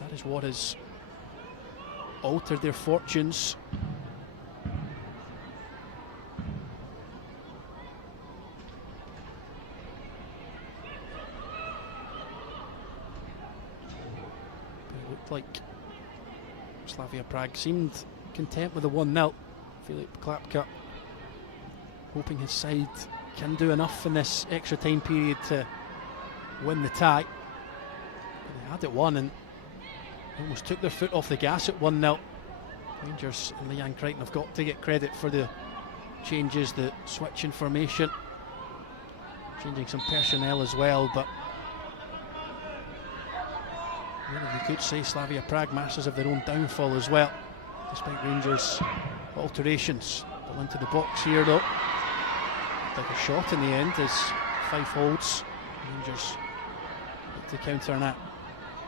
that is what has altered their fortunes. But it looked like Slavia Prague seemed content with the 1-0. Filip Klapka hoping his side can do enough in this extra time period to win the tie. But they had it won and almost took their foot off the gas at 1-0. Rangers and Leanne Crichton have got to get credit for the changes, the switch in formation, changing some personnel as well, but really you could say Slavia Prague masters of their own downfall as well, despite Rangers' alterations. Ball into the box here though. Like a shot in the end as Fife holds. Rangers look to counter that.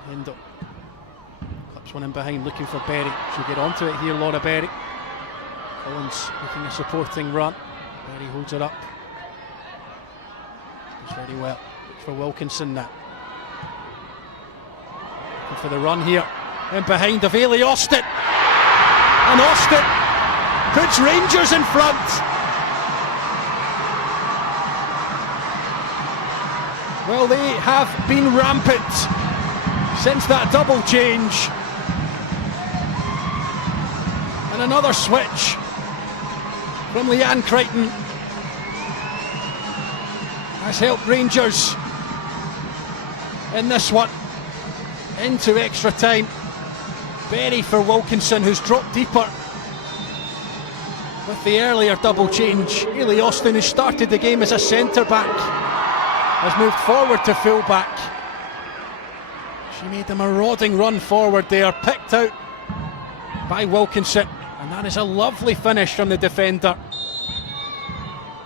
Hendel clips one in behind, looking for Berry. She'll get onto it here, Laura Berry. Collins making a supporting run. Berry holds it up. Does very well. Looks for Wilkinson now. Looking for the run here. In behind of Ailey Austin. And Austin puts Rangers in front. Well, they have been rampant since that double change. And another switch from Leanne Crichton has helped Rangers in this one into extra time. Berry for Wilkinson, who's dropped deeper with the earlier double change. Ailey Austin, who started the game as a centre back, has moved forward to full back. She made a marauding run forward there, picked out by Wilkinson, and that is a lovely finish from the defender.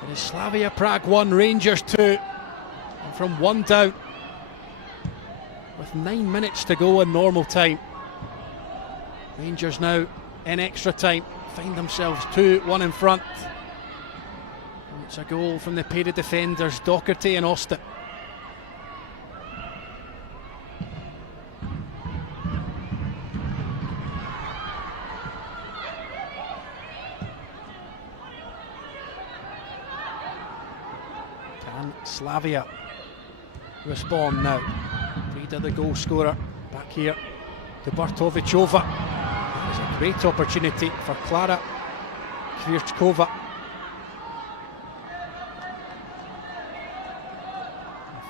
It is Slavia Prague 1, Rangers 2, and from 1 down with 9 minutes to go in normal time. Rangers now in extra time find themselves 2-1 in front. And it's a goal from the pair of defenders, Doherty and Austin. Can Slavia respond now. Frida, the goal scorer, back here to Bartovicova. It was a great opportunity for Klara Kvirchkova.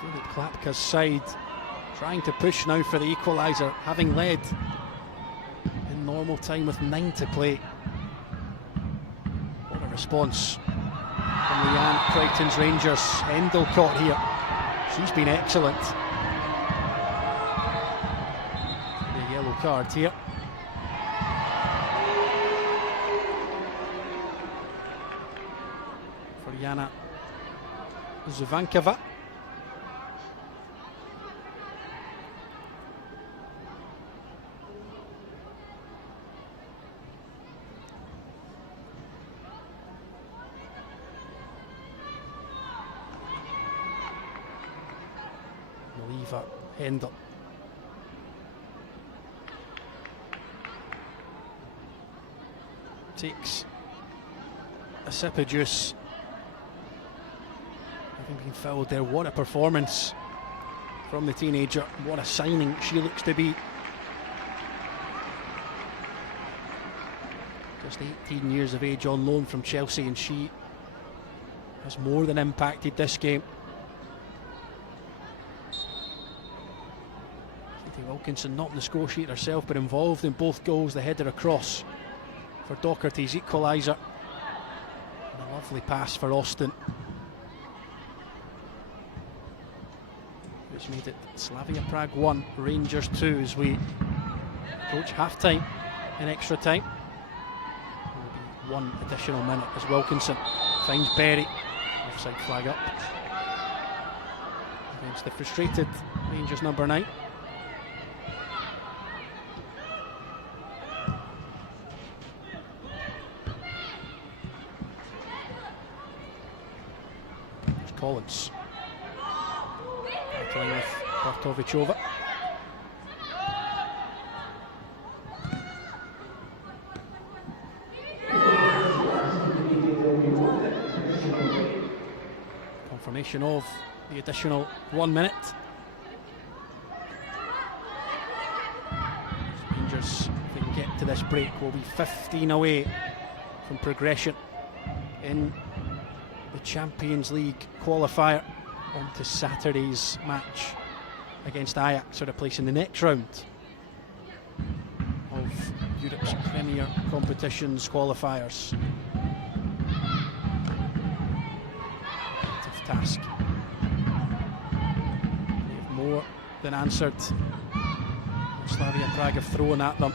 Filip Klapka's side trying to push now for the equaliser, having led in normal time with 9 to play. What a response from Leanne Crichton's Rangers. Endel caught here. She's been excellent. The yellow card here. For Jana Zvankova. Oliva Hendel. Takes a sip of juice. Having been fouled there, what a performance from the teenager. What a signing she looks to be. Just 18 years of age on loan from Chelsea, and she has more than impacted this game. Wilkinson not in the score sheet herself, but involved in both goals. The header across for Docherty's equaliser, and a lovely pass for Austin, which made it Slavia Prague 1, Rangers 2 as we approach half-time in extra time. There will be 1 additional minute as Wilkinson finds Berry. Offside flag up against the frustrated Rangers number 9. Collins battling with Bartovicova. Confirmation of the additional 1 minute. Rangers, if they can get to this break, will be 15 away from progression in the Champions League qualifier on to Saturday's match against Ajax, for a place in the next round of Europe's premier competitions qualifiers. Tough task. They've more than answered what Slavia Prague have thrown at them.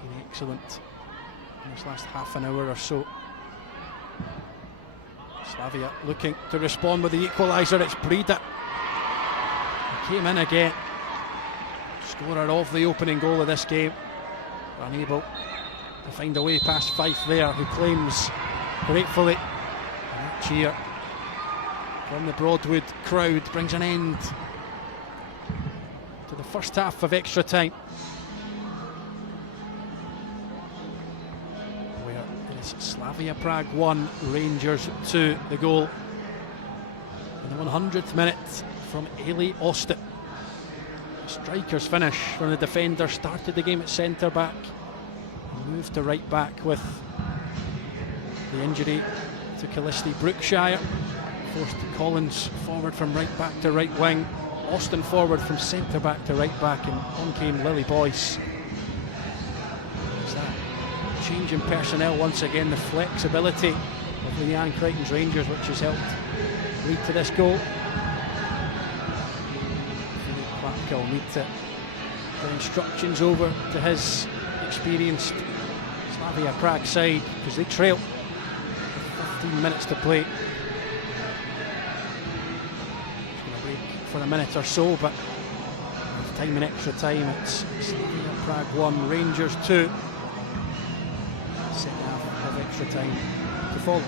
They've been excellent in this last half an hour or so. Slavia looking to respond with the equaliser. It's Breda. He came in again. Scorer of the opening goal of this game. Unable to find a way past Fife there, who claims gratefully. And that cheer from the Broadwood crowd brings an end to the first half of extra time, where it is Slavia Prague 1, Rangers 2. The goal in the 100th minute from Ailey Austin. A striker's finish from the defender. Started the game at centre back, moved to right back with the injury to Callisti Brookshire. Forced Collins forward from right back to right wing. Austin forward from centre back to right back, and on came Lily Boyce. There's that change in personnel once again, the flexibility of Leanne Crichton's Rangers, which has helped lead to this goal. Klapka will need to get instructions over to his experienced Slavia Prague side, because they trail with 15 minutes to play. For a minute or so, but with time and extra time, it's Slavia Prague 1, Rangers 2. Second half of extra time to follow.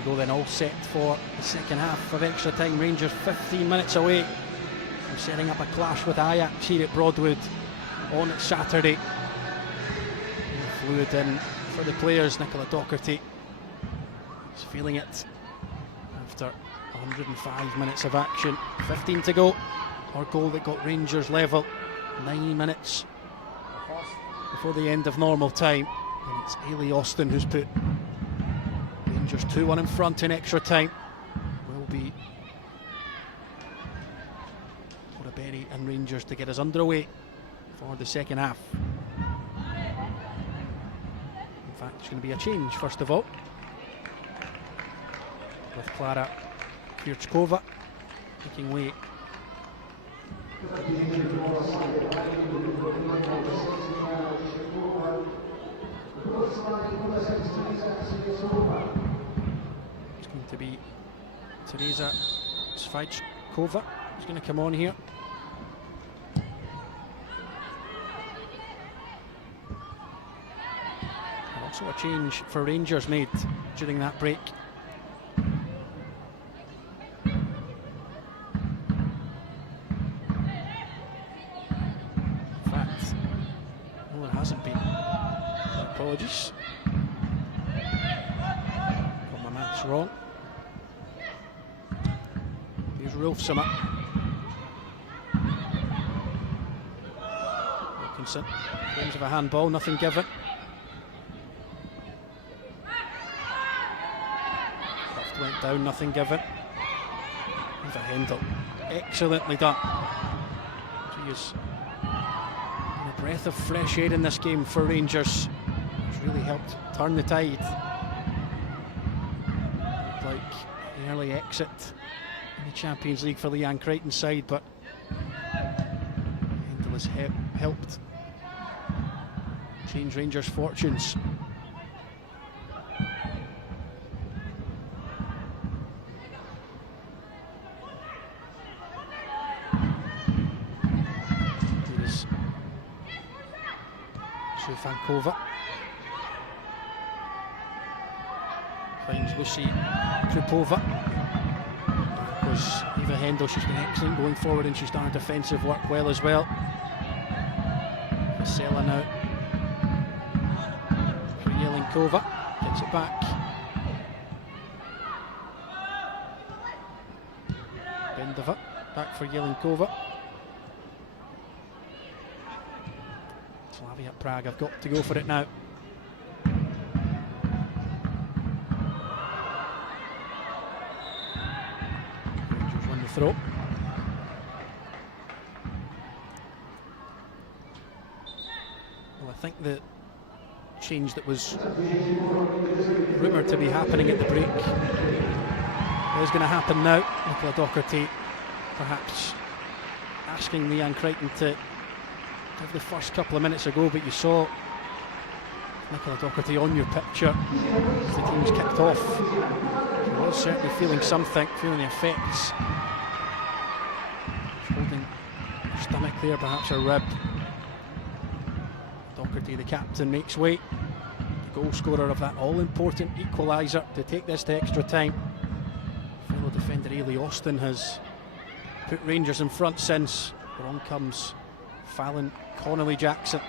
we go then, all set for the second half of extra time. Rangers 15 minutes away from setting up a clash with Ajax here at Broadwood on Saturday. Fluid in for the players. Nicola Docherty is feeling it after 105 minutes of action. 15 to go. Our goal that got Rangers level 9 minutes before the end of normal time. And it's Ailey Austin who's put Rangers 2-1 in front in extra time. Will be Berry and Rangers to get us underway for the second half. In fact, it's going to be a change first of all, with Klara Kierczkova making way. It's going to be Teresa Svajčkova who's going to come on here. And also a change for Rangers made during that break. In fact, no, there hasn't been. Apologies. Got my maths wrong. Here's Rolfsson. Wilkinson claims of a handball, nothing given. Left went down, nothing given. Eva Hendel, excellently done. She is a breath of fresh air in this game for Rangers. It's really helped turn the tide. Looked like an early exit in the Champions League for the Jan Crichton side, but Hendel has helped change Rangers' fortunes. Here's Shufankova. Finds Lucy Krupova. Was Eva Hendel, she's been excellent going forward and she's done defensive work well as well. Vasela now for Jelenkova, gets it back. Bendova back for Jelenkova. Slavia Prague have got to go for it now. Throw. Well, I think the change that was rumoured to be happening at the break is going to happen now. Nicola Docherty perhaps asking the Jan Crichton to have the first couple of minutes ago, but you saw Nicola Docherty on your picture as the team's kicked off. She was certainly feeling something, feeling the effects. Holding her stomach there, perhaps her rib. Docherty, the captain, makes way. The goal scorer of that all-important equaliser to take this to extra time. Fellow defender Ailey Austin has put Rangers in front since. On comes Fallon Connolly-Jackson,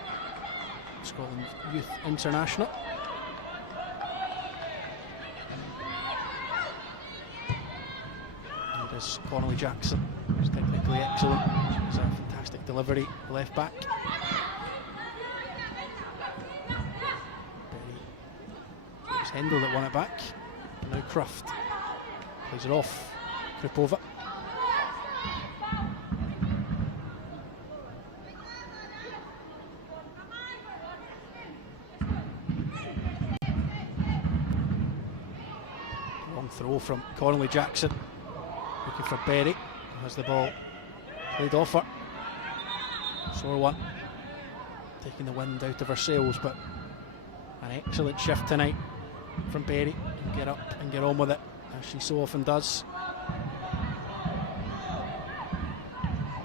Scotland Youth International. And this Connolly-Jackson is technically excellent. She's a fantastic delivery, left back. It was Hendel that won it back. Now Cruft plays it off. Krupova. Long throw from Connolly-Jackson. Looking for Berry. Has the ball played off her. Sore one. Taking the wind out of her sails, but an excellent shift tonight from Berry. Get up and get on with it, as she so often does.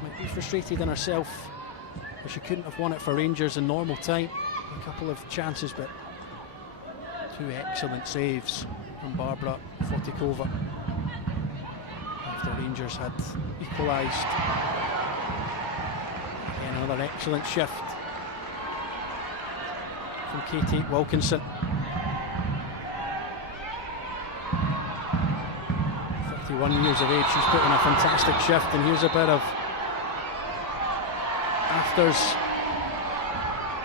Might be frustrated in herself, but she couldn't have won it for Rangers in normal time. A couple of chances, but two excellent saves from Barbara Fotikova after Rangers had equalised. Again, another excellent shift from Katie Wilkinson. 31 years of age, she's put in a fantastic shift, and here's a bit of afters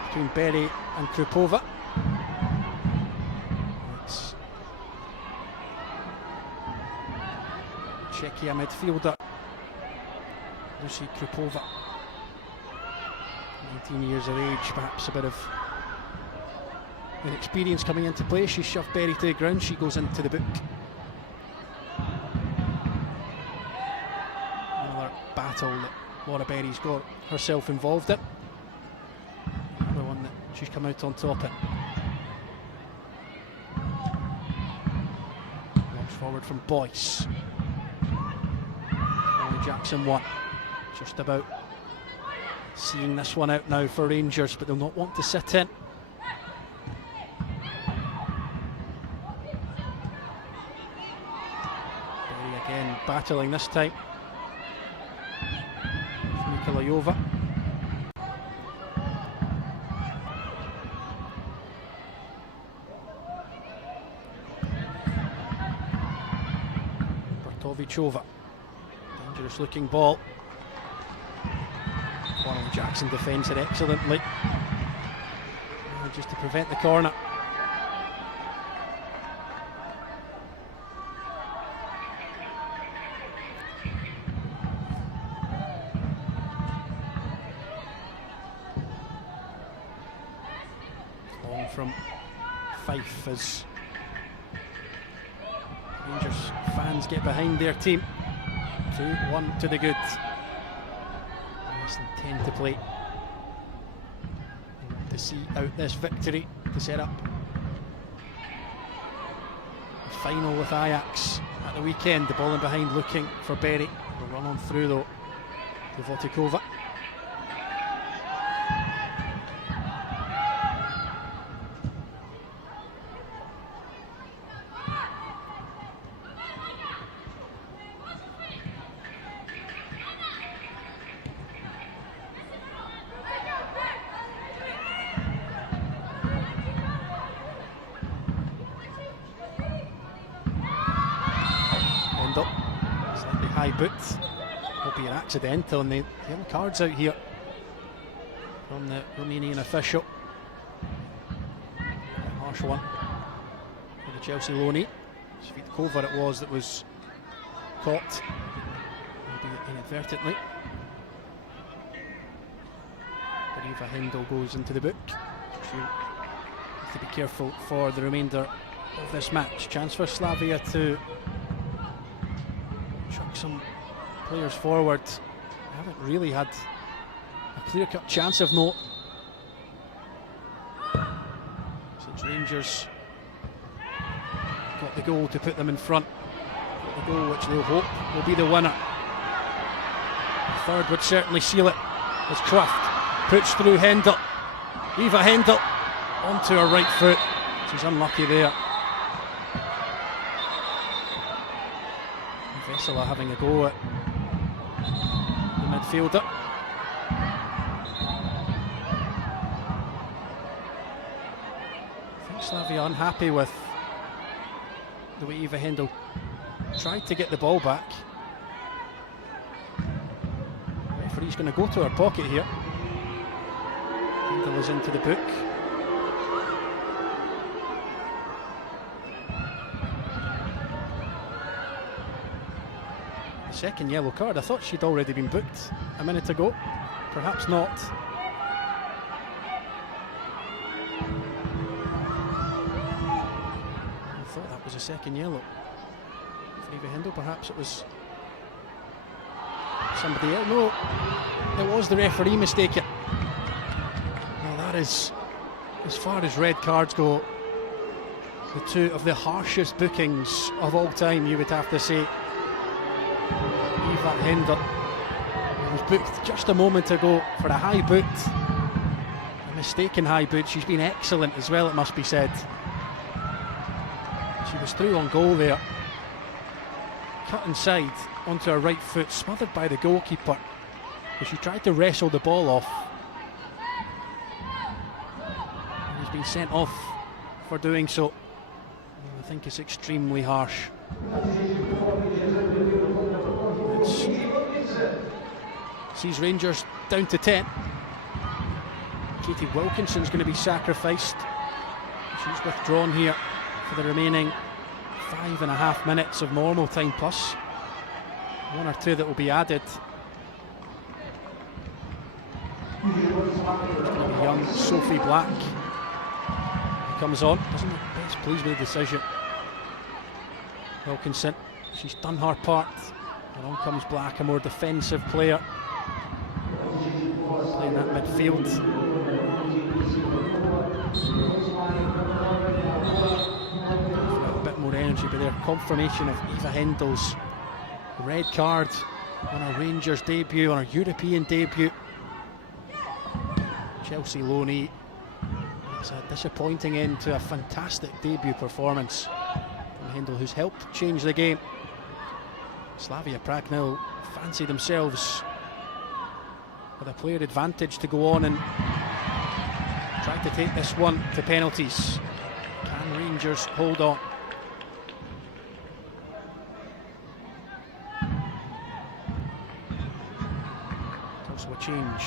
between Berry and Krupova. It's Czechia midfielder Lucy Krupova, 19 years of age, perhaps a bit of inexperience coming into play. She shoved Berry to the ground, she goes into the book. Another battle that Laura Berry's got herself involved in. Another one that she's come out on top in. Launch forward from Boyce. Molly Jackson won. Just about seeing this one out now for Rangers, but they'll not want to sit in. Berry again battling this time. Nikolayova. Bertovichova. Dangerous looking ball. Molly Jackson defends it excellently. Just to prevent the corner. Long from Fife as Rangers fans get behind their team. 2-1 to the good. Less than 10 to play. To see out this victory to set up the final with Ajax at the weekend. The ball in behind looking for Berry. Will run on through though to Votikova. Slightly high boot, albeit accidental, and the yellow cards out here from the Romanian official. A harsh one for the Chelsea loanee. Svitkova it was that was caught, albeit inadvertently. But Eva Hindle goes into the book. She has to be careful for the remainder of this match. Chance for Slavia to chuck some players forward. They haven't really had a clear-cut chance of note since Rangers got the goal to put them in front. Got the goal which they'll hope will be the winner. The third would certainly seal it as Cruft puts through Hendel. Eva Hendel onto her right foot. She's unlucky there. Vesela having a go at the midfielder. I think Slavia unhappy with the way Eva Hendel tried to get the ball back. The referee's going to go to her pocket here. Hendel is into the book. Second yellow card. I thought she'd already been booked a minute ago. Perhaps not. I thought that was a second yellow for Eva Hindle. Perhaps it was somebody else. No, it was the referee mistaken. Now that is, as far as red cards go, the two of the harshest bookings of all time, you would have to say. Eva Hendel was booked just a moment ago for a high boot, a mistaken high boot. She's been excellent as well, it must be said. She was through on goal there. Cut inside onto her right foot, smothered by the goalkeeper. But she tried to wrestle the ball off. And he's been sent off for doing so. I think it's extremely harsh. Sees Rangers down to 10. Katie Wilkinson's going to be sacrificed. She's withdrawn here for the remaining 5.5 minutes of normal time, plus 1 or 2 that will be added. There's going to be young Sophie Black who comes on. Doesn't look best pleased with the decision. Wilkinson, she's done her part. And on comes Black, a more defensive player, playing that midfield. A bit more energy, but there, confirmation of Eva Hendel's red card on her Rangers debut, on her European debut. Chelsea loanee. It's a disappointing end to a fantastic debut performance from Hendel, who's helped change the game. Slavia Prague now fancy themselves with a player advantage to go on and try to take this one to penalties. Can Rangers hold on? Also a change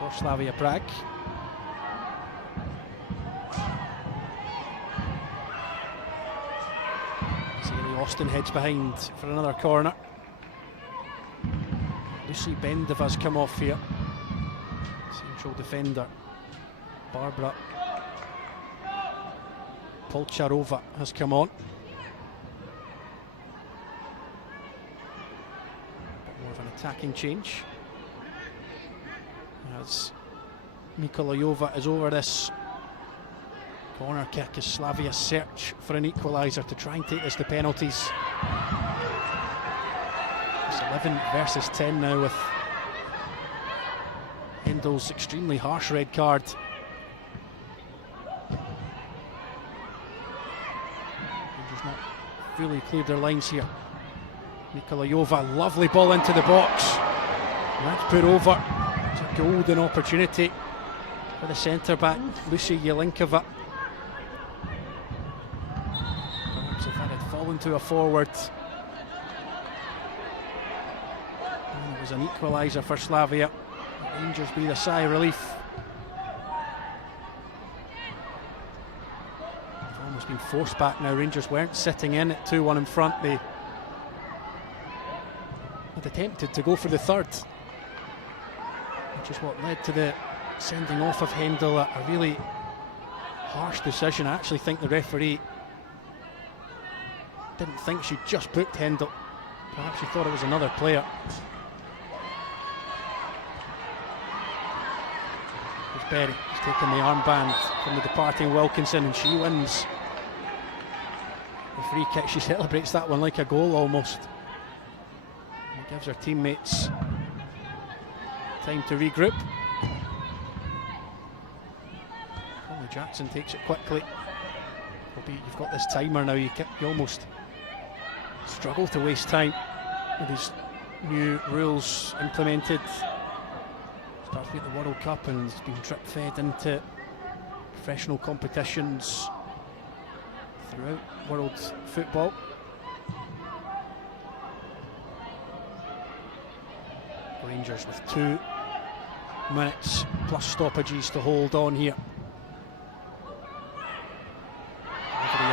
for Slavia Prague. Austin heads behind for another corner. Lucy Bendova's come off here. Central defender Barbara Polcharova has come on. Bit more of an attacking change as Mikolayova is over this corner kick as Slavia search for an equaliser to try and take this to penalties. It's 11 versus 10 now, with Hendel's extremely harsh red card. Rangers not fully cleared their lines here. Mikolayova, lovely ball into the box. And that's put over. It's a golden opportunity for the centre back, Lucy Jelinkova. Into a forward, and it was an equaliser for Slavia. The Rangers breathe a sigh of relief. It's almost been forced back now. Rangers weren't sitting in at 2-1 in front. They had attempted to go for the third, which is what led to the sending off of Hendel. A really harsh decision. I actually think the referee didn't think she just booked Hendel. Perhaps she thought it was another player. There's Berry, he's taken the armband from the departing Wilkinson, and she wins the free kick. She celebrates that one like a goal almost. And gives her teammates time to regroup. Conley Jackson takes it quickly. Albeit you've got this timer now, you almost struggle to waste time with these new rules implemented. Starts with the World Cup and has been drip fed into professional competitions throughout world football. Rangers with 2 minutes plus stoppages to hold on here.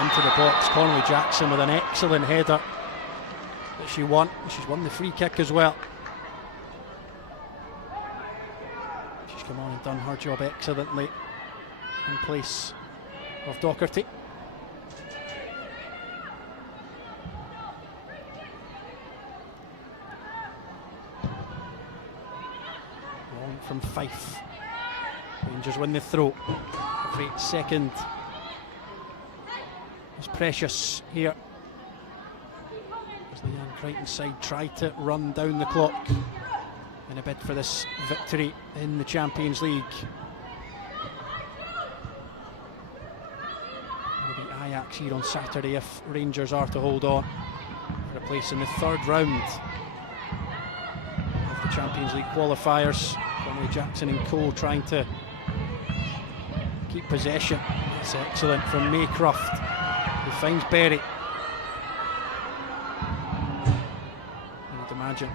Into the box, Conley Jackson with an excellent header that she won. She's won the free kick as well. She's come on and done her job excellently in place of Docherty. Long from Fife. Rangers win the throw. Every second is precious here as the young Crichton side try to run down the clock in a bid for this victory in the Champions League. Ajax here on Saturday if Rangers are to hold on for a place in the third round of the Champions League qualifiers. Connolly, Jackson and Cole trying to keep possession. That's excellent from Maycroft, who finds Berry. You would imagine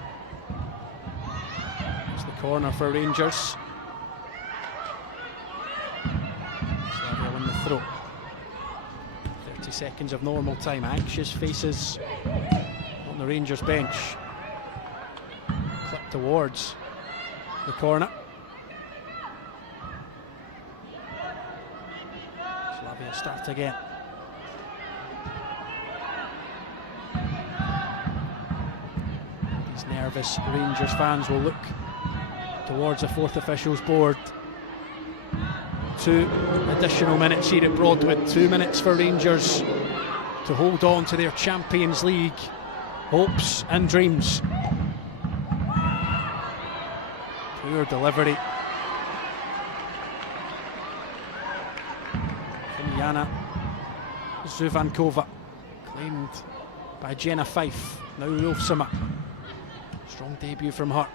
it's the corner for Rangers. Slavia win the throw. 30 seconds of normal time. Anxious faces on the Rangers bench. Clip towards the corner. Slavia start again. These nervous Rangers fans will look towards the fourth officials board. 2 additional minutes here at Broadwood. 2 minutes for Rangers to hold on to their Champions League hopes and dreams. Poor delivery from Jana Zuvankova, claimed by Jenna Fife. Now Ulfsima. Strong debut from her.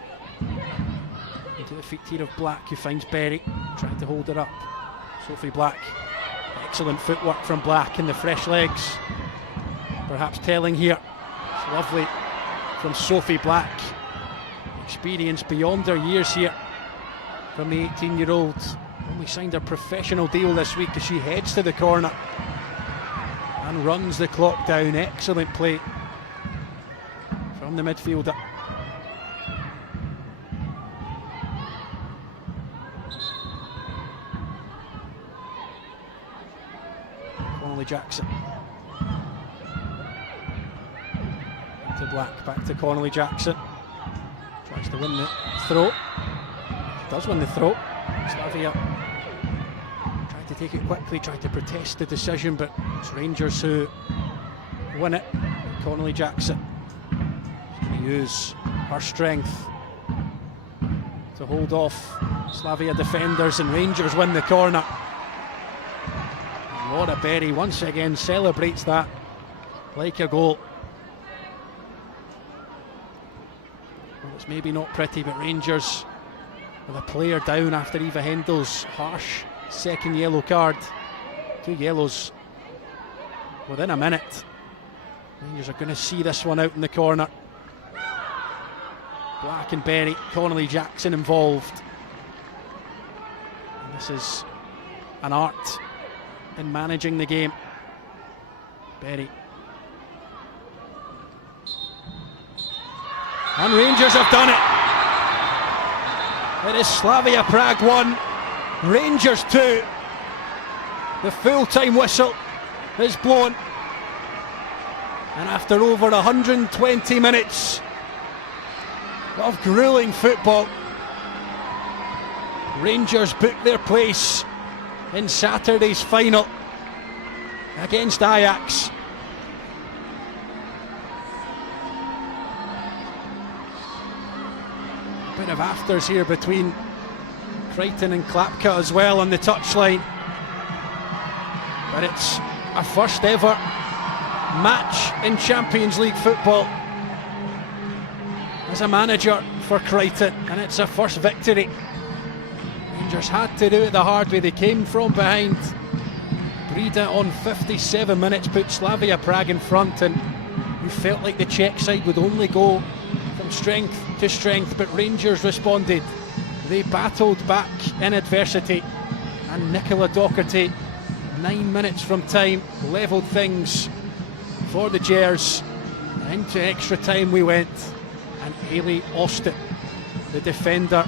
Into the feet here of Black, who finds Berry, trying to hold her up. Sophie Black. Excellent footwork from Black and the fresh legs. Perhaps telling here. It's lovely from Sophie Black. Experience beyond her years here from the 18-year-old. Only signed her professional deal this week as she heads to the corner and runs the clock down. Excellent play from the midfielder. Connolly Jackson. Back to Black, back to Connolly Jackson. Tries to win the throw. Does win the throw. Slavia tried to take it quickly, tried to protest the decision, but it's Rangers who win it. Connolly Jackson is going to use her strength to hold off Slavia defenders, and Rangers win the corner. And Laura Berry once again celebrates that like a goal. Well, it's maybe not pretty, but Rangers with a player down after Eva Hendel's harsh second yellow card. 2 yellows within a minute. Rangers are going to see this one out in the corner. Black and Berry, Connolly Jackson involved. And this is an art in managing the game. Berry. And Rangers have done it. It is Slavia Prague 1, Rangers 2. The full-time whistle is blown. And after over 120 minutes of gruelling football, Rangers book their place in Saturday's final against Ajax. Bit of afters here between Crichton and Klapka as well on the touchline. But it's a first ever match in Champions League football as a manager for Crichton, and it's a first victory. Rangers had to do it the hard way. They came from behind. Breda on 57 minutes put Slavia Prague in front, and you felt like the Czech side would only go from strength to strength, but Rangers responded. They battled back in adversity, and Nicola Docherty, 9 minutes from time, levelled things for the Gers. Into extra time we went, and Ailey Austin, the defender,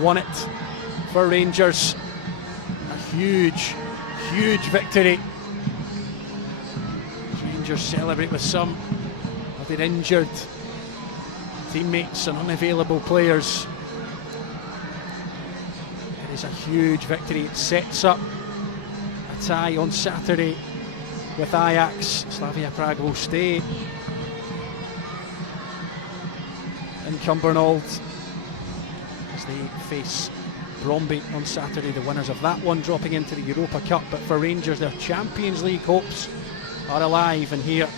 won it for Rangers. A huge, huge victory. Rangers celebrate with some of their injured teammates and unavailable players. It is a huge victory. It sets up a tie on Saturday with Ajax. Slavia Prague will stay in Cumbernauld as they face Bromby on Saturday, the winners of that one dropping into the Europa Cup. But for Rangers, their Champions League hopes are alive, and here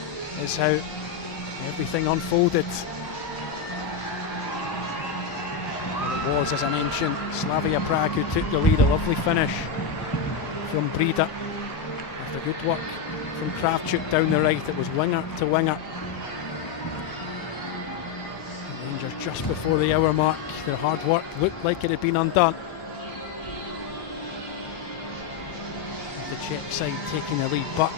is how everything unfolded. And it was, as I mentioned, Slavia Prague who took the lead. A lovely finish from Brida after good work from Kravchuk down the right. It was winger to winger. And Rangers just before the hour mark, their hard work looked like it had been undone. The Czech side taking the lead, but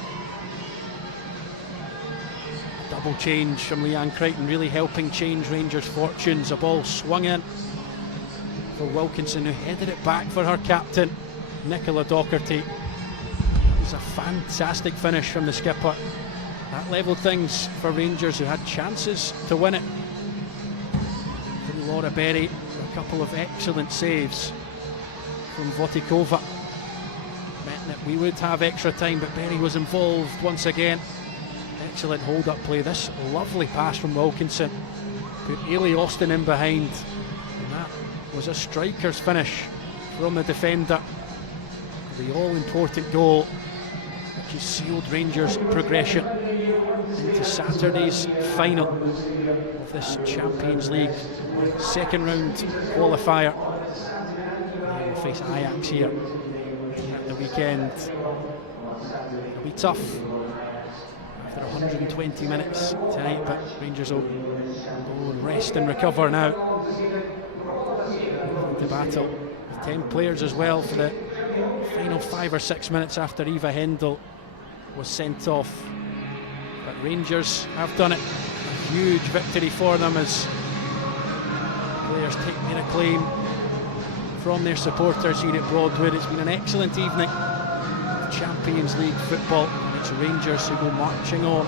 a double change from Leanne Crichton really helping change Rangers' fortunes. A ball swung in for Wilkinson, who headed it back for her captain, Nicola Docherty. It was a fantastic finish from the skipper. That levelled things for Rangers, who had chances to win it. From Laura Berry, a couple of excellent saves from Votikova. Meant that we would have extra time, but Berry was involved once again. Excellent hold-up play. This lovely pass from Wilkinson put Ailey Austin in behind, and that was a striker's finish from the defender. The all-important goal which has sealed Rangers' progression into Saturday's final of this Champions League second round qualifier. They will face Ajax here at the weekend. It'll be tough after 120 minutes tonight, but Rangers will go and rest and recover now. The battle with 10 players as well for the final 5 or 6 minutes after Eva Hendel was sent off. But Rangers have done it. A huge victory for them as players take their acclaim from their supporters here at Broadwood. It's been an excellent evening of Champions League football, and it's Rangers who go marching on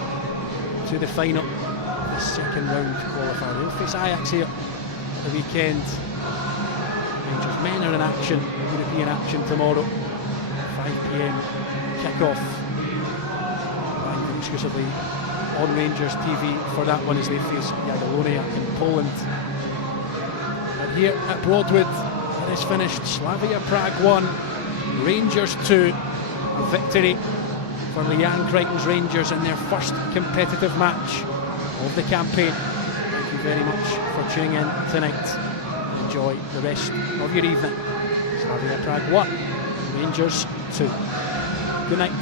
to the final of the second round qualifier. They'll face Ajax here at the weekend. Rangers men are in action, European action tomorrow, 5 PM kick-off, live exclusively on Rangers TV for that one as they face Jagiellonia in Poland. But here at Broadwood, it is finished. Slavia Prague 1, Rangers 2. A victory for Leanne Crichton's Rangers in their first competitive match of the campaign. Thank you very much for tuning in tonight. Enjoy the rest of your evening. Slavia Prague 1, Rangers 2. Good night.